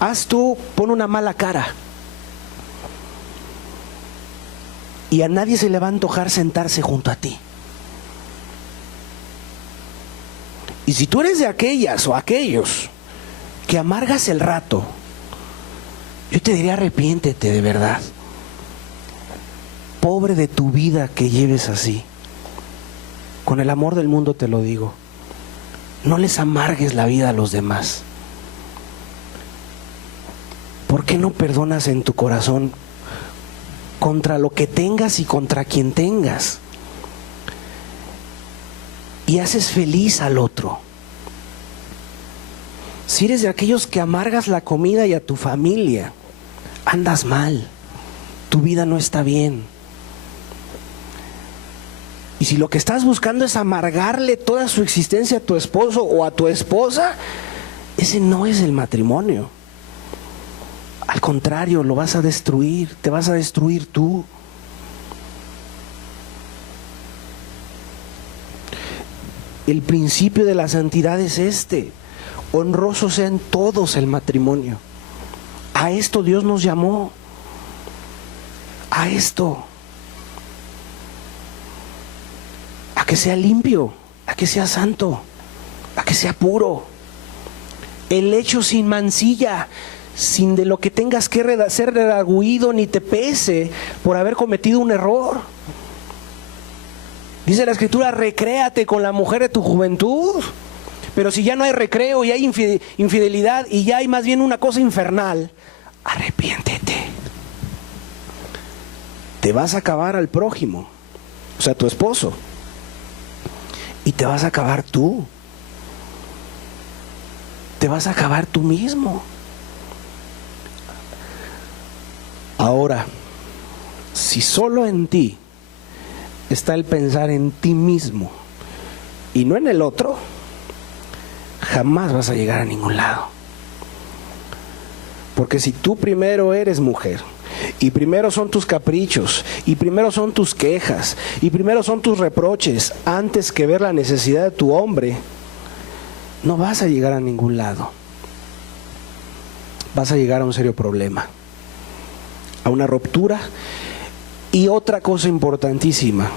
Haz tú, pon una mala cara. Y a nadie se le va a antojar sentarse junto a ti. Y si tú eres de aquellas o aquellos que amargas el rato, yo te diría arrepiéntete de verdad. Pobre de tu vida que lleves así. Con el amor del mundo te lo digo. No les amargues la vida a los demás. ¿Por qué no perdonas en tu corazón contra lo que tengas y contra quien tengas? Y haces feliz al otro. Si eres de aquellos que amargas la comida y a tu familia, andas mal. Tu vida no está bien. Y si lo que estás buscando es amargarle toda su existencia a tu esposo o a tu esposa, ese no es el matrimonio. Al contrario, lo vas a destruir, te vas a destruir tú. El principio de la santidad es este: honroso sea en todos el matrimonio. A esto Dios nos llamó. A esto. A que sea limpio, a que sea santo, a que sea puro. El hecho sin mancilla, sin de lo que tengas que ser redarguido ni te pese por haber cometido un error. Dice la Escritura: recréate con la mujer de tu juventud. Pero si ya no hay recreo y hay infidelidad y ya hay más bien una cosa infernal, arrepiéntete. Te vas a acabar al prójimo, o sea, tu esposo, y te vas a acabar tú. Te vas a acabar tú mismo. Ahora, si solo en ti está el pensar en ti mismo y no en el otro, jamás vas a llegar a ningún lado. Porque si tú primero eres mujer, y primero son tus caprichos, y primero son tus quejas, y primero son tus reproches, antes que ver la necesidad de tu hombre, no vas a llegar a ningún lado. Vas a llegar a un serio problema, a una ruptura. Y otra cosa importantísima: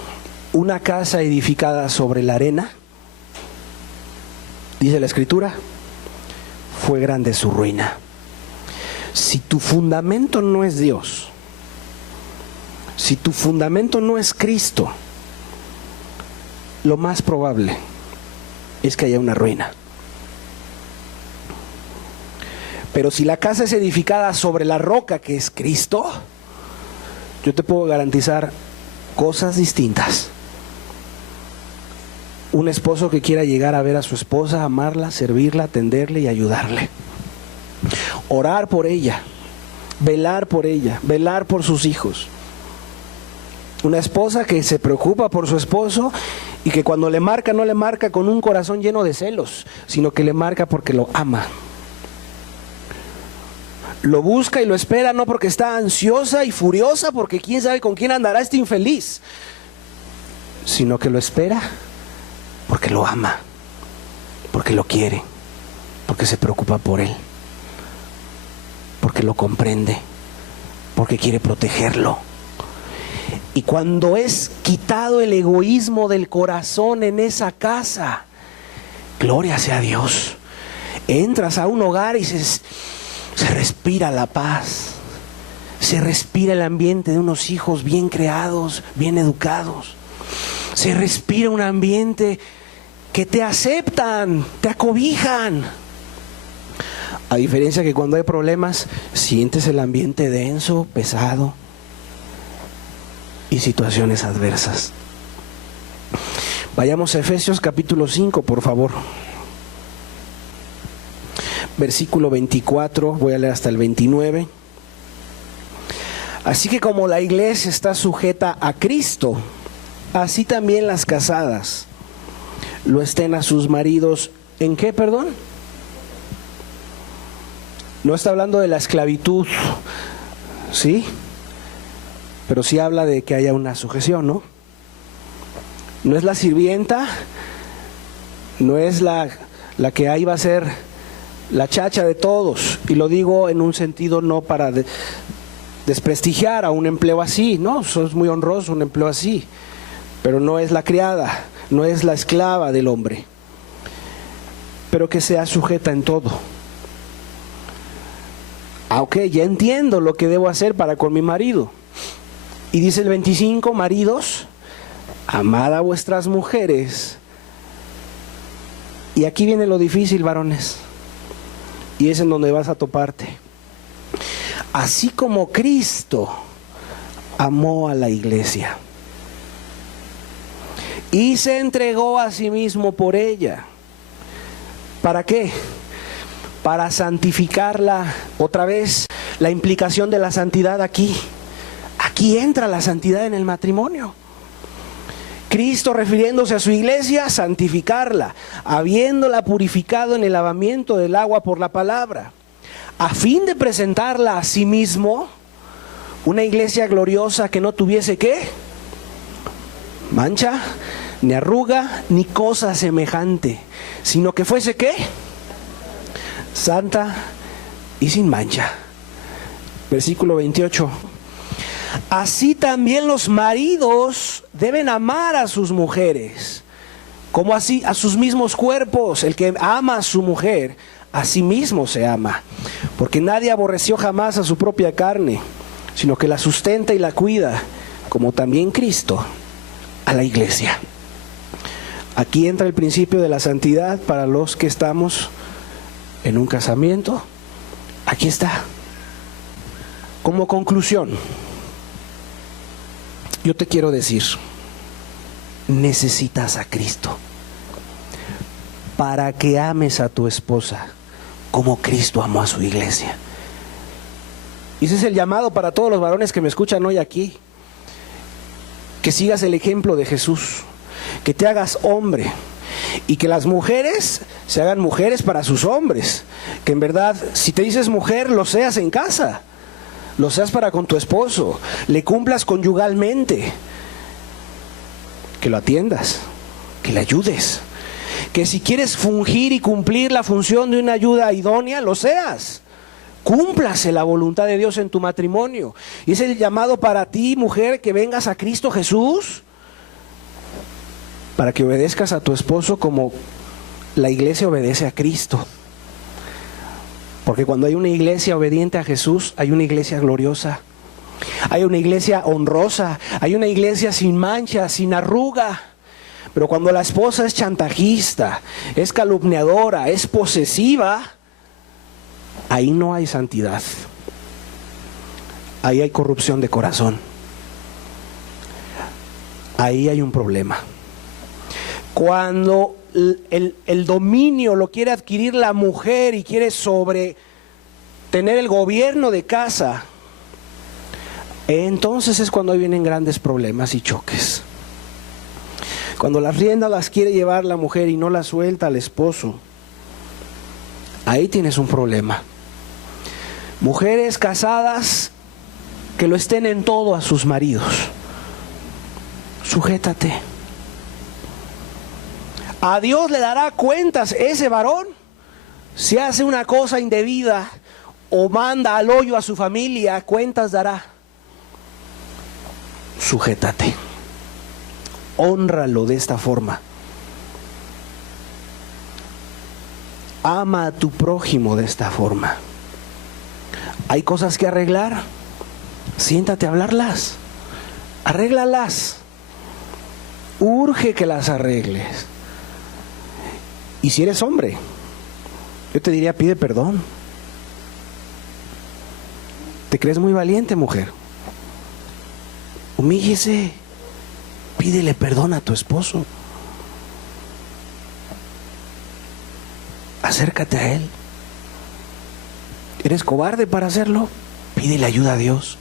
una casa edificada sobre la arena, dice la Escritura, fue grande su ruina. Si tu fundamento no es Dios, si tu fundamento no es Cristo, lo más probable es que haya una ruina. Pero si la casa es edificada sobre la roca que es Cristo, yo te puedo garantizar cosas distintas. Un esposo que quiera llegar a ver a su esposa, amarla, servirla, atenderle y ayudarle. Orar por ella, velar por sus hijos. Una esposa que se preocupa por su esposo y que cuando le marca, no le marca con un corazón lleno de celos, sino que le marca porque lo ama. Lo busca y lo espera, no porque está ansiosa y furiosa porque quién sabe con quién andará este infeliz, sino que lo espera porque lo ama, porque lo quiere, porque se preocupa por él, porque lo comprende, porque quiere protegerlo. Y cuando es quitado el egoísmo del corazón en esa casa, gloria sea a Dios. Entras a un hogar y se respira la paz, se respira el ambiente de unos hijos bien creados, bien educados, se respira un ambiente que te aceptan, te acobijan. A diferencia que cuando hay problemas, sientes el ambiente denso, pesado y situaciones adversas. Vayamos a Efesios capítulo 5, por favor. Versículo 24, voy a leer hasta el 29. Así que como la iglesia está sujeta a Cristo, así también las casadas lo estén a sus maridos. ¿En qué, perdón? No está hablando de la esclavitud, ¿sí? Pero sí habla de que haya una sujeción, ¿no? No es la sirvienta, no es la que ahí va a ser la chacha de todos. Y lo digo en un sentido no para desprestigiar a un empleo así, no, eso es muy honroso un empleo así, pero no es la criada, no es la esclava del hombre. pero que sea sujeta en todo. Ok, ya entiendo lo que debo hacer para con mi marido. Y dice el 25, maridos, amad a vuestras mujeres. Y aquí viene lo difícil, varones. Y es en donde vas a toparte. Así como Cristo amó a la iglesia y se entregó a sí mismo por ella. ¿Para qué? Para santificarla. Otra vez, la implicación de la santidad aquí. Aquí entra la santidad en el matrimonio. Cristo, refiriéndose a su iglesia, santificarla, habiéndola purificado en el lavamiento del agua por la palabra, a fin de presentarla a sí mismo, una iglesia gloriosa que no tuviese ¿qué? Mancha, ni arruga, ni cosa semejante, sino que fuese ¿qué? Santa y sin mancha. Versículo 28. Así también los maridos deben amar a sus mujeres, como así a sus mismos cuerpos. El que ama a su mujer, a sí mismo se ama, porque nadie aborreció jamás a su propia carne, sino que la sustenta y la cuida, como también Cristo a la iglesia. Aquí entra el principio de la santidad para los que estamos en un casamiento. Aquí está. Como conclusión, yo te quiero decir, necesitas a Cristo para que ames a tu esposa como Cristo amó a su iglesia. Y ese es el llamado para todos los varones que me escuchan hoy aquí. Que sigas el ejemplo de Jesús, que te hagas hombre y que las mujeres se hagan mujeres para sus hombres. Que en verdad, si te dices mujer, lo seas en casa, lo seas para con tu esposo, le cumplas conyugalmente, que lo atiendas, que le ayudes, que si quieres fungir y cumplir la función de una ayuda idónea, lo seas. Cúmplase la voluntad de Dios en tu matrimonio. Y es el llamado para ti, mujer, que vengas a Cristo Jesús, para que obedezcas a tu esposo como la iglesia obedece a Cristo. Porque cuando hay una iglesia obediente a Jesús, hay una iglesia gloriosa, hay una iglesia honrosa, hay una iglesia sin mancha, sin arruga. Pero cuando la esposa es chantajista, es calumniadora, es posesiva, ahí no hay santidad. Ahí hay corrupción de corazón. Ahí hay un problema. Cuando el dominio lo quiere adquirir la mujer y quiere tener el gobierno de casa, entonces es cuando vienen grandes problemas y choques. Cuando las riendas las quiere llevar la mujer y no las suelta al esposo, ahí tienes un problema. Mujeres casadas que lo estén en todo a sus maridos, sujétate. A Dios le dará cuentas ese varón si hace una cosa indebida o manda al hoyo a su familia, cuentas dará. Sujétate. Hónralo de esta forma. Ama a tu prójimo de esta forma. Hay cosas que arreglar. Siéntate a hablarlas. Arréglalas. Urge que las arregles. Y si eres hombre, yo te diría, pide perdón. ¿Te crees muy valiente, mujer? Humíllese. Pídele perdón a tu esposo. Acércate a él. ¿Eres cobarde para hacerlo? Pídele ayuda a Dios.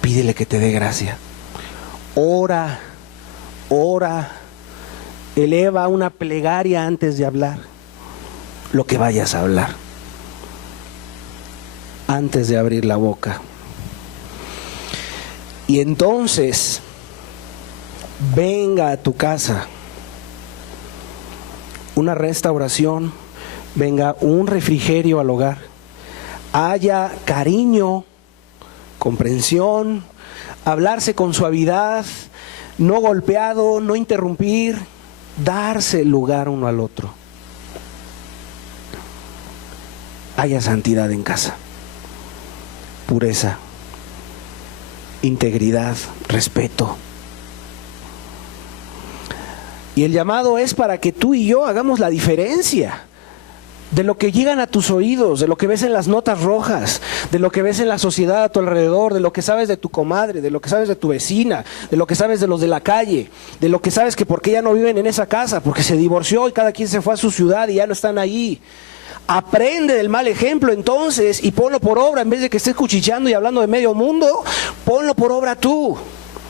Pídele que te dé gracia. Ora, ora. Eleva una plegaria antes de hablar. Lo que vayas a hablar. Antes de abrir la boca. Y entonces, venga a tu casa una restauración, venga un refrigerio al hogar, haya cariño, comprensión, hablarse con suavidad, no golpeado, no interrumpir, darse lugar uno al otro. Haya santidad en casa, pureza, integridad, respeto. Y el llamado es para que tú y yo hagamos la diferencia de lo que llegan a tus oídos, de lo que ves en las notas rojas, de lo que ves en la sociedad a tu alrededor, de lo que sabes de tu comadre, de lo que sabes de tu vecina, de lo que sabes de los de la calle, de lo que sabes que porque ya no viven en esa casa, porque se divorció y cada quien se fue a su ciudad y ya no están allí. Aprende del mal ejemplo entonces y ponlo por obra. En vez de que estés cuchicheando y hablando de medio mundo, ponlo por obra tú.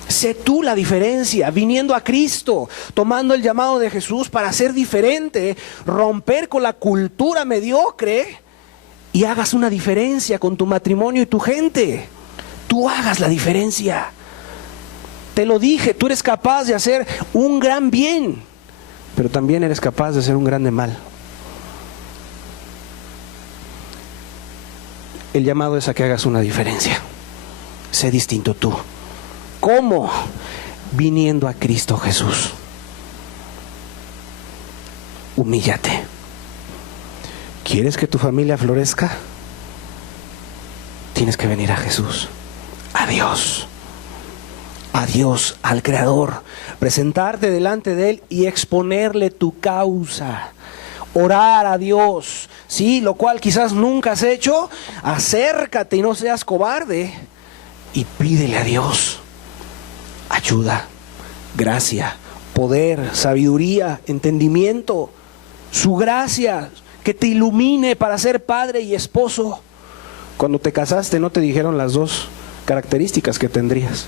Sé tú la diferencia, viniendo a Cristo, tomando el llamado de Jesús para ser diferente, romper con la cultura mediocre y hagas una diferencia con tu matrimonio y tu gente. Tú hagas la diferencia. Te lo dije, tú eres capaz de hacer un gran bien, pero también eres capaz de hacer un grande mal. El llamado es a que hagas una diferencia. Sé distinto tú. ¿Cómo? Viniendo a Cristo Jesús. Humíllate. ¿Quieres que tu familia florezca? Tienes que venir a Jesús, a Dios, al Creador, presentarte delante de Él y exponerle tu causa. Orar a Dios, sí, lo cual quizás nunca has hecho. Acércate y no seas cobarde y pídele a Dios ayuda, gracia, poder, sabiduría, entendimiento, su gracia que te ilumine para ser padre y esposo. Cuando te casaste no te dijeron las dos características que tendrías.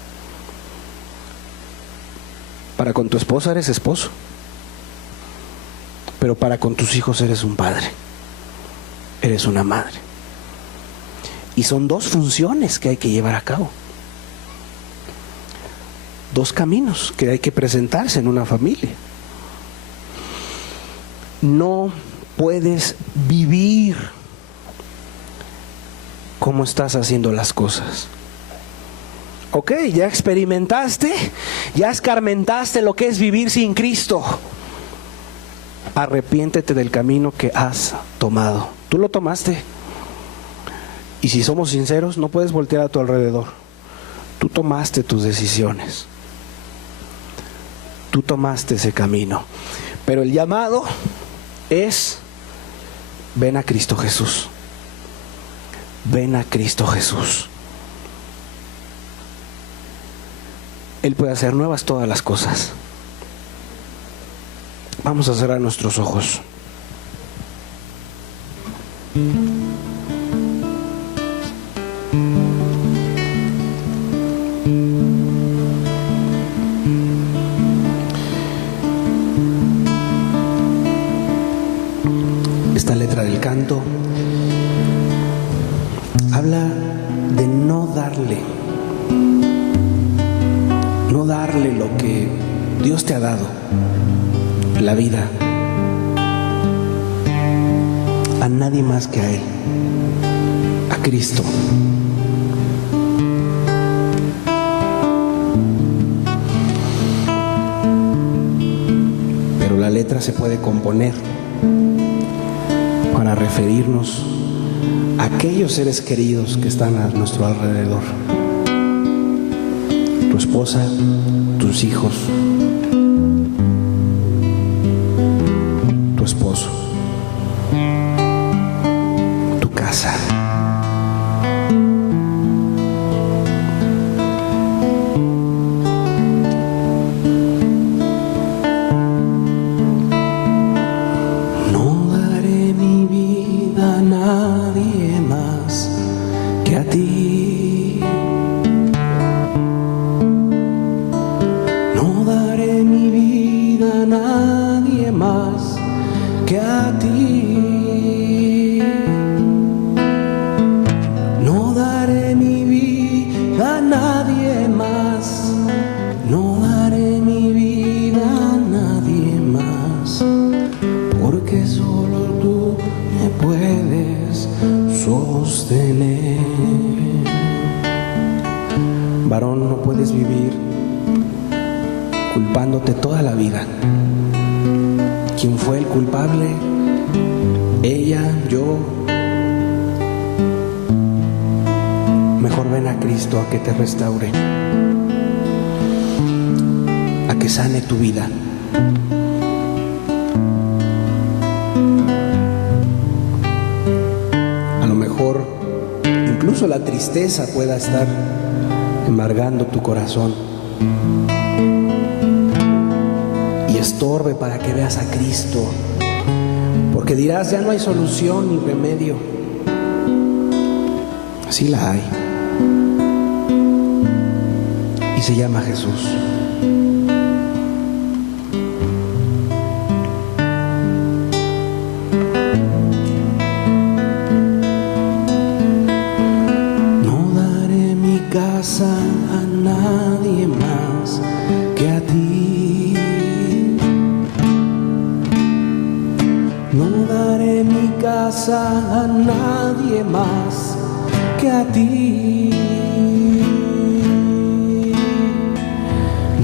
Para con tu esposa eres esposo, pero para con tus hijos eres un padre, eres una madre. Y son dos funciones que hay que llevar a cabo. Dos caminos que hay que presentarse en una familia. No puedes vivir como estás haciendo las cosas. Ok, ya experimentaste, ya escarmentaste lo que es vivir sin Cristo. Arrepiéntete del camino que has tomado. Tú lo tomaste. Y si somos sinceros, no puedes voltear a tu alrededor. Tú tomaste tus decisiones. Tú tomaste ese camino. Pero el llamado es: ven a Cristo Jesús. Ven a Cristo Jesús. Él puede hacer nuevas todas las cosas. Vamos a cerrar nuestros ojos. Esta letra del canto habla de no darle lo que Dios te ha dado, la vida, a nadie más que a Él, a Cristo. Pero la letra se puede componer para referirnos a aquellos seres queridos que están a nuestro alrededor. Tu esposa, tus hijos, tu esposo, tu casa. No daré mi vida a nadie más que a ti. No daré mi vida a nadie más que a ti. No daré mi vida a nadie más. No daré mi vida a nadie más. Porque solo tú me puedes sostener. Varón, no puedes vivir culpándote toda la vida ¿Quién fue el culpable? Ella, yo. Mejor ven a Cristo a que te restaure, a que sane tu vida. A lo mejor incluso la tristeza pueda estar embargando tu corazón y estorbe para que veas a Cristo, porque dirás, ya no hay solución ni remedio. Sí la hay, y se llama Jesús. No daré mi casa a nadie más que a ti. No daré mi casa a nadie más que a ti.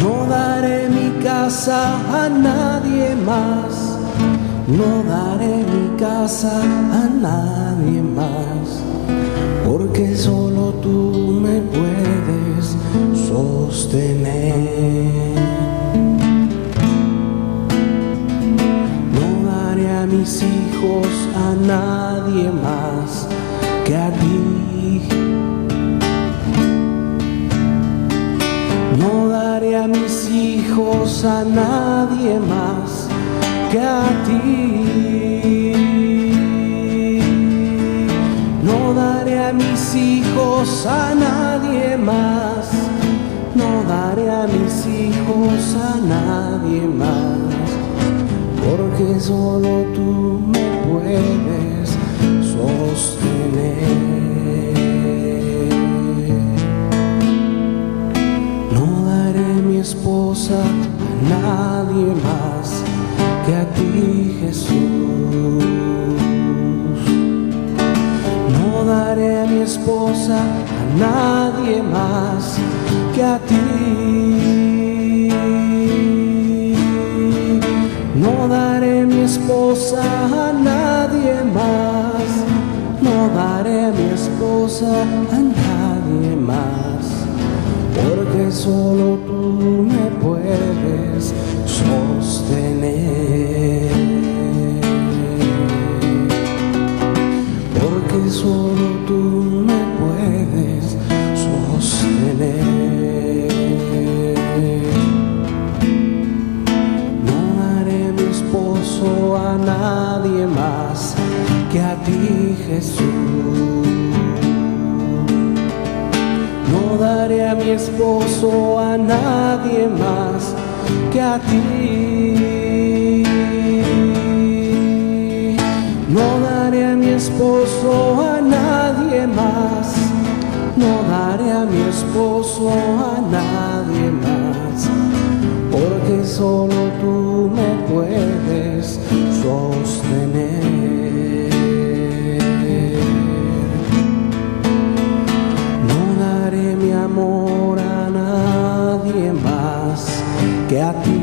No daré mi casa a nadie más. No daré mi casa a nadie más, porque solo tú me puedes sostener. No daré a mis hijos a nadie más que a ti. No daré a mis hijos a nadie más que a ti. No daré a mis hijos a nadie más. No daré a mis hijos a nadie más, porque solo tú me puedes sostener. No daré a mi esposa a nadie más que a ti, Jesús. No daré a mi esposa a nadie más que a ti. No daré a mi esposa a nadie más. No daré a mi esposa a nadie más, porque solo tú me puedes sostener. Porque solo tú me puedes sostener. No daré a mi esposo a nadie más que a ti, Jesús. No daré a mi esposo a nadie más que a ti. No daré a mi esposo a nadie más. No daré a mi esposo a nadie más, porque solo tú me puedes sostener. No daré mi amor a nadie más que a ti.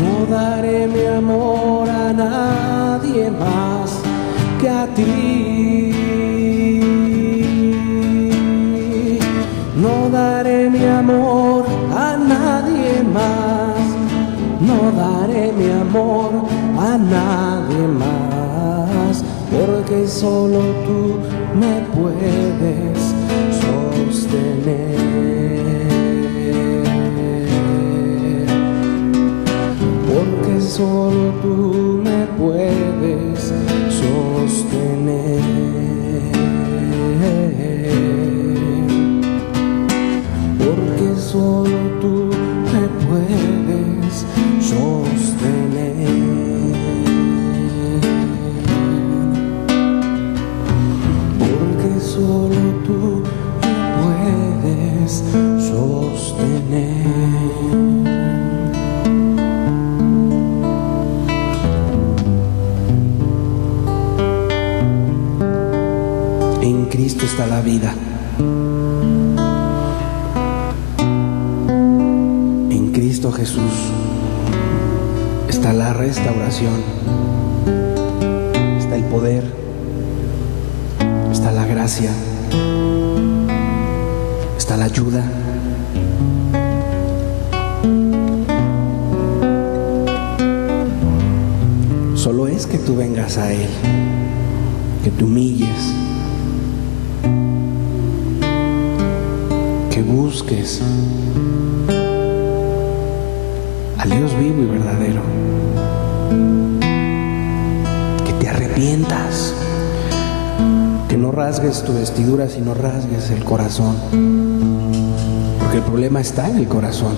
No daré mi amor a nadie más que a ti. No daré mi amor a nadie más. No daré mi amor a nadie más, porque solo tú me puedes sostener. Porque solo tú me puedes sostener. Porque solo tú me puedes sostener. Porque solo tú me puedes sostener. En Cristo está la vida. En Jesús está la restauración, está el poder, está la gracia, está la ayuda. Solo es que tú vengas a Él, que te humilles, que busques al Dios vivo y verdadero, que te arrepientas, que no rasgues tu vestidura, sino rasgues el corazón, porque el problema está en el corazón.